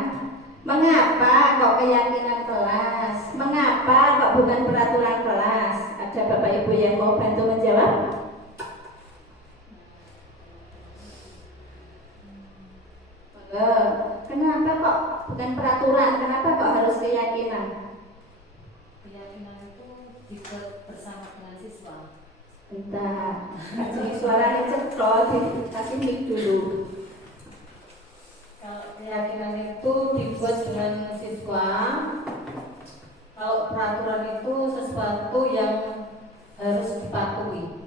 mengapa kok keyakinan kelas? Mengapa kok bukan peraturan kelas? Ada Bapak Ibu yang mau bantu menjawab? Kenapa kok bukan peraturan? Kenapa kok harus keyakinan? Keyakinan itu dibuat bersama dengan siswa. Bentar, kasih suaranya cetrot, kasih mic dulu. Kalau keyakinan itu dibuat dengan siswa, kalau peraturan itu sesuatu yang harus dipatuhi.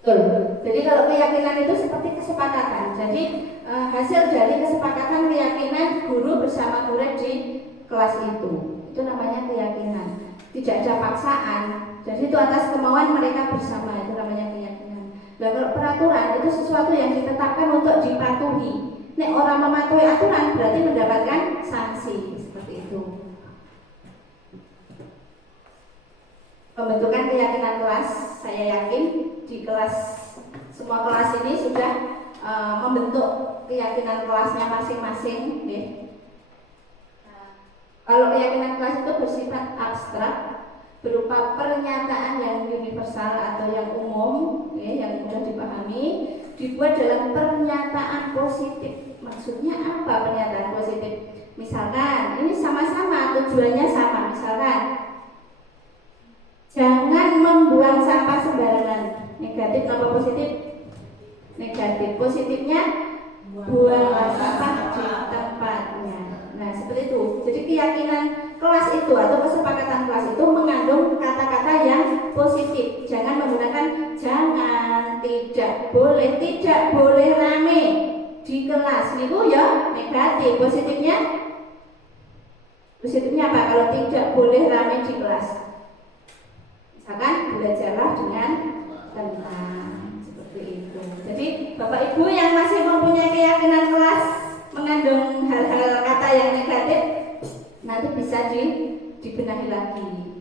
Betul. Jadi kalau keyakinan itu seperti kesepakatan. Jadi hasil dari kesepakatan keyakinan guru bersama murid di kelas itu namanya keyakinan. Tidak ada paksaan. Jadi itu atas kemauan mereka bersama, itu namanya keyakinan. Nah, kalau peraturan itu sesuatu yang ditetapkan untuk dipatuhi. Nek orang mematuhi aturan berarti mendapatkan sanksi, seperti itu. Pembentukan keyakinan kelas, saya yakin di kelas, semua kelas ini sudah membentuk keyakinan kelasnya masing-masing. Kalau keyakinan kelas itu bersifat abstrak, berupa pernyataan yang universal atau yang umum, yang mudah dipahami, dibuat dalam pernyataan positif. Maksudnya apa pernyataan positif? Misalkan ini sama-sama tujuannya sama, misalkan jangan membuang sampah sembarangan. Negatif apa positif? Negatif. Positifnya buang sampah di tempatnya. Nah, seperti itu. Jadi keyakinan kelas itu atau kesepakatan kelas itu mengandung kata-kata yang positif. Jangan menggunakan jangan, tidak boleh rame di kelas. Itu ya negatif. Positifnya apa? Kalau tidak boleh rame di kelas, misalkan belajarlah dengan tenang, seperti itu. Jadi Bapak Ibu yang masih mempunyai keyakinan kelas mengandung hal-hal kata yang negatif, nanti bisa dibenahi lagi.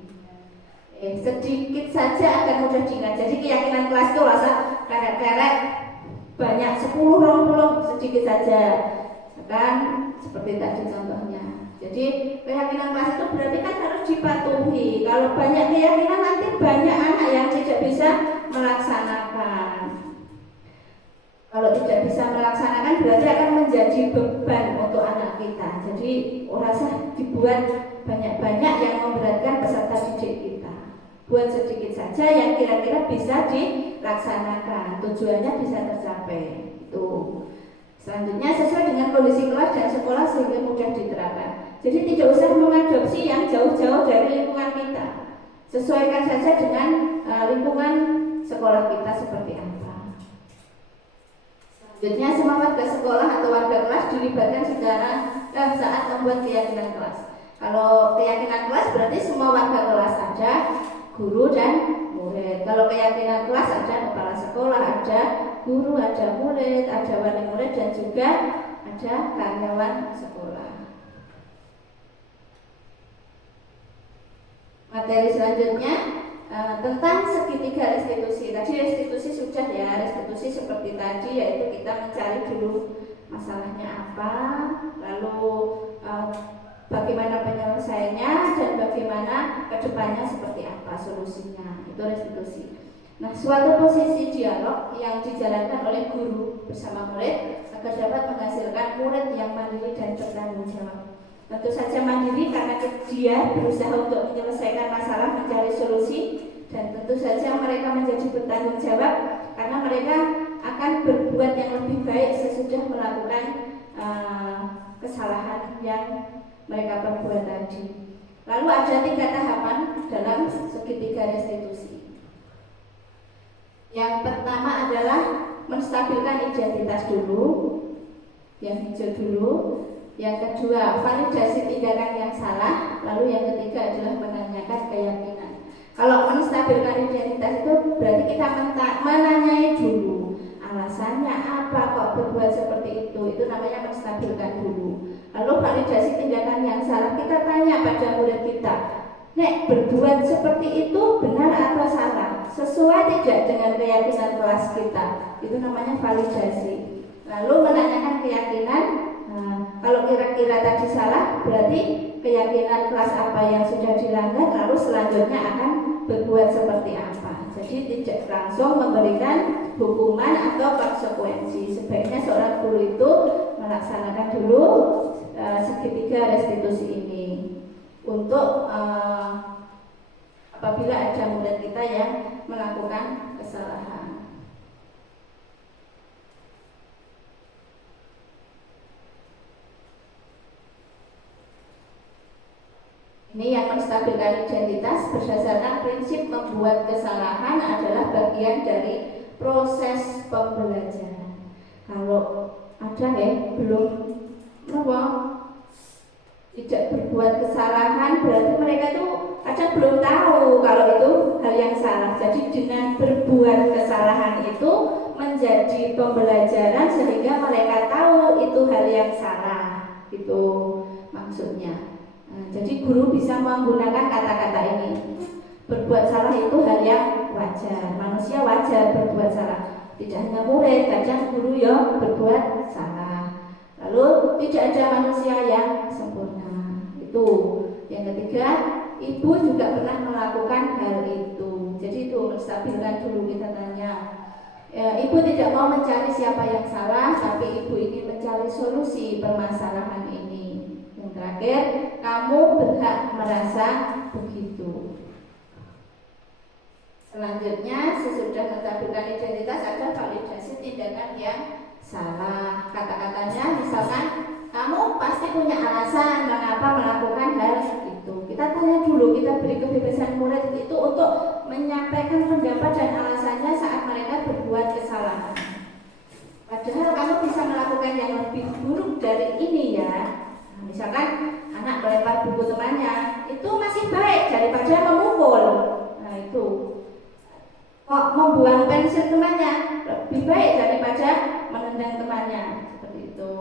Sedikit saja akan mudah diingat. Jadi keyakinan kelas itu rasa keret-keret banyak 10-20 sedikit saja. Kan seperti tadi contohnya. Jadi keyakinan kelas itu berarti kan harus dipatuhi. Kalau banyak keyakinan nanti banyak anak yang tidak bisa melaksanakan. Kalau tidak bisa melaksanakan berarti akan menjadi beban untuk anak kita. Jadi rasa dibuat banyak-banyak yang memberatkan peserta didik kita. Buat sedikit saja yang kira-kira bisa dilaksanakan, tujuannya bisa tercapai. Itu. Selanjutnya sesuai dengan kondisi kelas dan sekolah sehingga mudah diterapkan. Jadi tidak usah mengadopsi yang jauh-jauh dari lingkungan kita. Sesuaikan saja dengan lingkungan sekolah kita seperti apa. Selanjutnya semua warga sekolah atau warga kelas dilibatkan secara saat membuat keyakinan kelas. Kalau keyakinan kelas berarti semua warga kelas ada guru dan murid. Kalau keyakinan kelas ada kepala sekolah, ada guru, ada murid, ada wali murid dan juga ada karyawan sekolah. Materi selanjutnya tentang segitiga restitusi. Tadi restitusi sudah ya, restitusi seperti tadi yaitu kita mencari dulu masalahnya apa, lalu bagaimana penyelesaiannya dan bagaimana kedepannya seperti apa solusinya. Itu restitusi. Nah, suatu posisi dialog yang dijalankan oleh guru bersama murid agar dapat menghasilkan murid yang mandiri dan bertanggung jawab. Tentu saja mandiri karena dia berusaha untuk menyelesaikan masalah, mencari solusi, dan tentu saja mereka menjadi bertanggung jawab karena mereka akan berbuat yang lebih baik sesudah melakukan kesalahan yang mereka perbuat tadi. Lalu ada 3 tahapan dalam segitiga restitusi. Yang pertama adalah menstabilkan identitas dulu, yang hijau dulu. Yang kedua, validasi tindakan yang salah. Lalu yang ketiga adalah menanyakan keyakinan. Kalau menstabilkan identitas itu berarti kita menanyai dulu alasannya apa kok berbuat seperti itu. Itu namanya menstabilkan dulu. Lalu validasi tindakan yang salah, kita tanya pada murid kita, Nek, berbuat seperti itu benar atau salah? Sesuai tidak dengan keyakinan kelas kita? Itu namanya validasi. Lalu menanyakan keyakinan. Kalau kira-kira tadi salah, berarti keyakinan kelas apa yang sudah dilanggar, lalu selanjutnya akan berbuat seperti apa. Jadi tidak langsung memberikan hukuman atau konsekuensi. Sebaiknya seorang guru itu melaksanakan dulu segitiga restitusi ini untuk apabila ada murid kita yang melakukan kesalahan. Ini yang menstabilkan identitas berdasarkan prinsip membuat kesalahan adalah bagian dari proses pembelajaran. Kalau ada belum tidak berbuat kesalahan, berarti mereka itu kadang belum tahu kalau itu hal yang salah. Jadi dengan berbuat kesalahan itu menjadi pembelajaran sehingga mereka tahu itu hal yang salah. Itu maksudnya. Jadi guru bisa menggunakan kata-kata ini. Berbuat salah itu hal yang wajar. Manusia wajar berbuat salah. Tidak hanya murid, kadang guru ya berbuat salah. Lalu tidak ada manusia yang sempurna. Itu. Yang ketiga, ibu juga pernah melakukan hal itu. Jadi itu menstabilkan dulu, kita tanya. Ibu tidak mau mencari siapa yang salah, tapi ibu ingin mencari solusi permasalahan ini. Yang terakhir, kamu berhak merasa begitu. Selanjutnya, sesudah menstabilkan identitas ada validasi tindakan yang salah. Kata-katanya misalkan, kamu pasti punya alasan mengapa melakukan hal itu. Kita tanya dulu, kita beri kebebasan murid itu untuk menyampaikan pendapat dan alasannya saat mereka berbuat kesalahan. Padahal kamu bisa melakukan yang lebih buruk dari ini ya. Misalkan anak melempar buku temannya, itu masih baik daripada memukul. Nah itu, kok membuang pensil temannya lebih baik daripada menendang temannya. Seperti itu.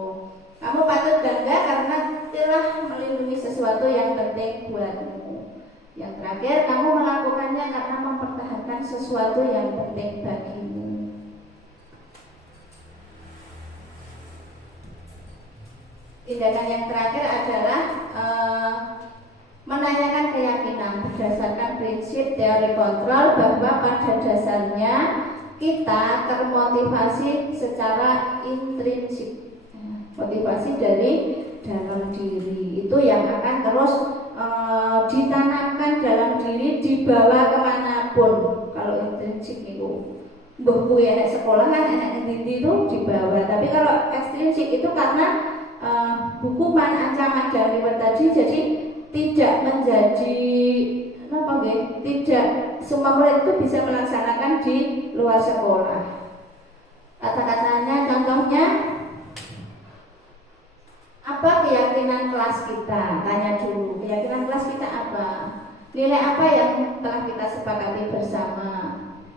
Kamu patut bangga karena telah melindungi sesuatu yang penting buatmu. Yang terakhir, kamu melakukannya karena mempertahankan sesuatu yang penting bagimu. Tindakan yang terakhir adalah menanyakan keyakinan berdasarkan prinsip teori kontrol bahwa pada dasarnya kita termotivasi secara intrinsik, motivasi dari dalam diri itu yang akan terus ditanamkan dalam diri dibawa kemanapun. Kalau intrinsik itu mbah kuwi enek sekolah kan enek endi itu dibawa. Tapi kalau ekstrinsik itu karena hukuman ancaman dan reward tadi, jadi tidak menjadi apa nggih, tidak semua murid itu bisa melaksanakan di luar sekolah. Kata-katanya contohnya apa keyakinan kelas kita? Tanya dulu, keyakinan kelas kita apa? Nilai apa yang telah kita sepakati bersama?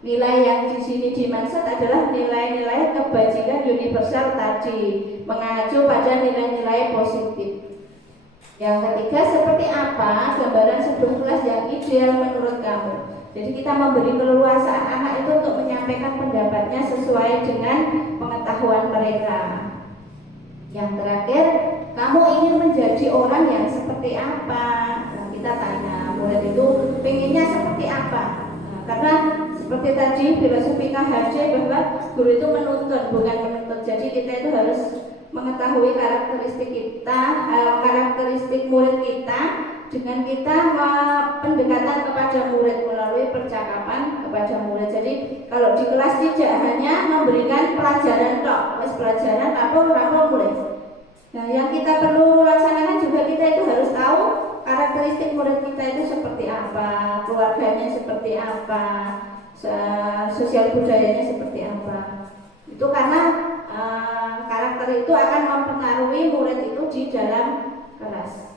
Nilai yang di sini dimaksud adalah nilai-nilai kebajikan universal tadi, mengacu pada nilai-nilai positif. Yang ketiga, seperti apa gambaran sebuah kelas yang ideal menurut kamu? Jadi kita memberi keleluasaan anak itu untuk menyampaikan pendapatnya sesuai dengan pengetahuan mereka. Yang terakhir, kamu ingin menjadi orang yang seperti apa? Nah, kita tanya murid itu pengennya seperti apa? Nah, karena seperti tadi filosofi KHJ bahwa guru itu menuntut bukan menuntut. Jadi kita itu harus mengetahui karakteristik kita, karakteristik murid kita dengan kita pendekatan kepada murid melalui percakapan kepada murid. Jadi kalau di kelas tidak hanya memberikan pelajaran tok, pelajaran apa murid. Nah, yang kita perlu laksanakan juga kita itu harus tahu karakteristik murid kita itu seperti apa, keluarganya seperti apa, sosial budayanya seperti apa. Itu karena karakter itu akan mempengaruhi murid itu di dalam kelas.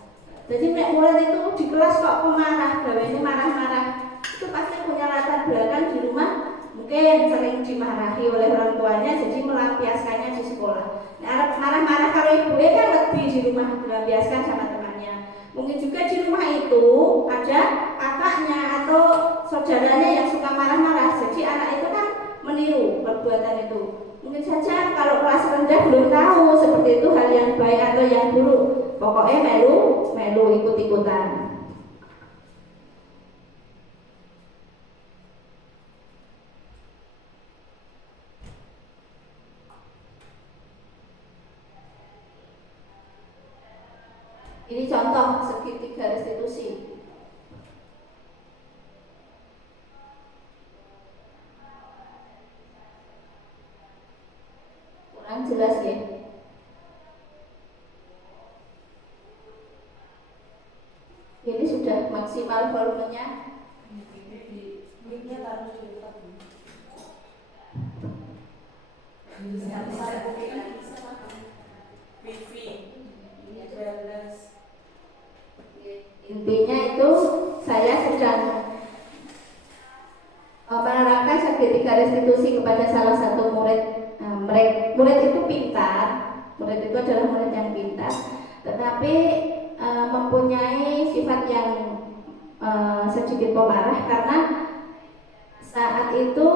Jadi murid itu di kelas kok pemarah, gawainya marah-marah, itu pasti punya latar belakang di rumah, mungkin sering dimarahi oleh orang tuanya, jadi melampiaskannya di sekolah. Nah, marah-marah kalau ibunya kan lebih di rumah melampiaskan sama temannya. Mungkin juga di rumah itu ada kakaknya atau saudaranya yang suka marah-marah, jadi anak itu kan meniru perbuatan itu. Mungkin saja kalau kelas rendah belum tahu seperti itu hal yang baik atau yang buruk, pokoknya melu ikut-ikutan. Ini contoh segitiga restitusi. Kurang jelas ya. Ini sudah maksimal volumenya. Intinya itu saya sedang menerapkan segitiga restitusi kepada salah satu murid. Murid itu pintar, murid itu adalah murid yang pintar, tetapi mempunyai sifat yang sedikit pemarah karena saat itu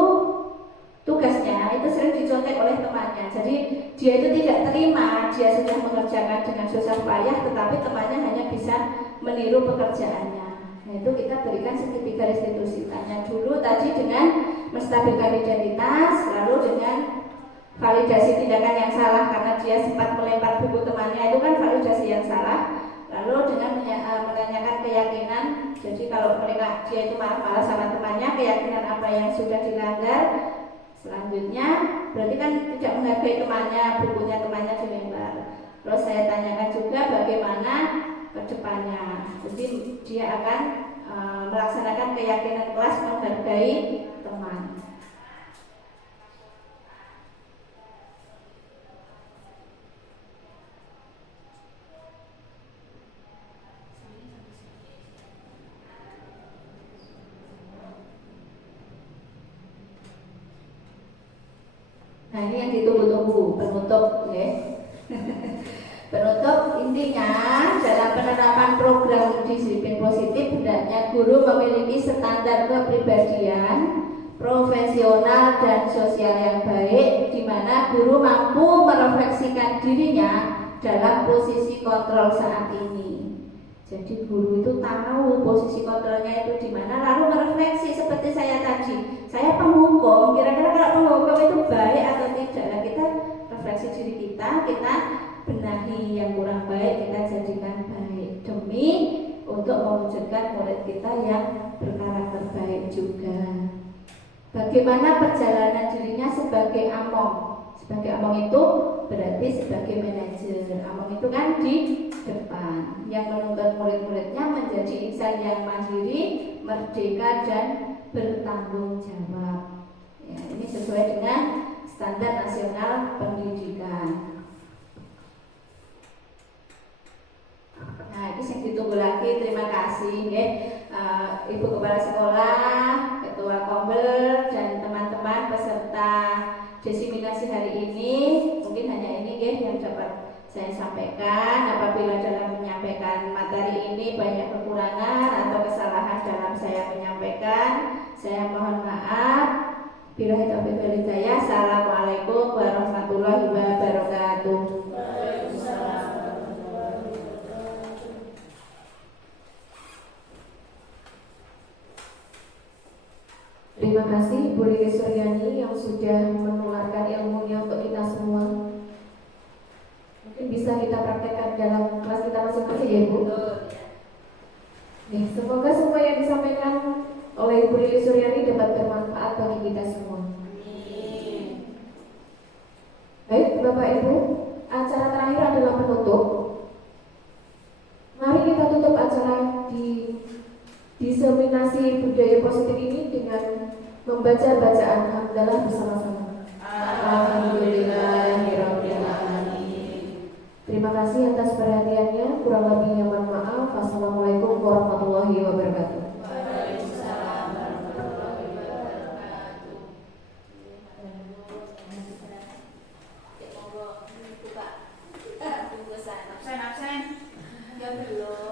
tugasnya itu sering dicontek oleh temannya. Jadi dia itu tidak terima, dia sudah mengerjakan dengan susah payah, tetapi temannya hanya bisa meniru pekerjaannya. Nah, itu kita berikan segitiga restitusi. Tanya dulu tadi dengan menstabilkan identitas, lalu dengan validasi tindakan yang salah karena dia sempat melempar buku temannya, itu kan validasi yang salah. Lalu dengan menanyakan keyakinan, jadi kalau dia itu marah-marah sama temannya, keyakinan apa yang sudah dilanggar. Selanjutnya berarti kan tidak menghargai temannya, bukunya temannya dilempar. Terus saya tanyakan juga bagaimana ke depannya. Jadi dia akan melaksanakan keyakinan kelas menghargai teman. Nah, ini yang ditunggu-tunggu, penutup ya. Penutup intinya dalam penerapan program disiplin positif hendaknya guru memiliki standar kepribadian profesional dan sosial yang baik, di mana guru mampu merefleksikan dirinya dalam posisi kontrol saat ini. Jadi guru itu tahu posisi kontrolnya itu di mana, lalu merefleksi seperti saya tadi. Saya penghukum, kira-kira kalau penghukum itu baik atau tidak? Nah, kita refleksi diri kita benahi yang kurang baik, kita jadikan baik demi untuk mewujudkan murid kita yang berkarakter baik juga. bagaimana perjalanan dirinya sebagai among. Sebagai among itu berarti sebagai manajer. Among itu kan di depan, yang menuntut murid-muridnya menjadi insan yang mandiri, merdeka dan bertanggung jawab. Ya, ini sesuai dengan standar nasional pendidikan. Nah, ini yang ditunggu lagi. Terima kasih ya, Ibu Kepala Sekolah, Ketua Kombel, dan teman-teman peserta diseminasi hari ini. Mungkin hanya ini ya yang dapat saya sampaikan. Apabila dalam menyampaikan materi ini banyak kekurangan atau kesalahan dalam saya menyampaikan, saya mohon maaf. Billahi taufiq wal hidayah. Assalamualaikum warahmatullahi wabarakatuh. Terima kasih Bu Lili Suryani yang sudah menularkan ilmunya untuk kita semua. Mungkin bisa kita praktekkan dalam kelas kita masing-masing ya Bu. Nih, semoga semua yang disampaikan oleh Bu Lili Suryani dapat bermanfaat bagi kita semua. Baik Bapak Ibu, acara terakhir adalah penutup. Mari kita tutup acara di diseminasi budaya positif ini dengan membaca bacaan hamdalah bersama-sama. Alhamdulillahirabbil alamin. Terima kasih atas perhatiannya. Kurang lebihnya mohon maaf. Wassalamualaikum warahmatullahi wabarakatuh. Waalaikumsalam warahmatullahi wabarakatuh. Monggo buka bungkusan. Absen. Ya belum.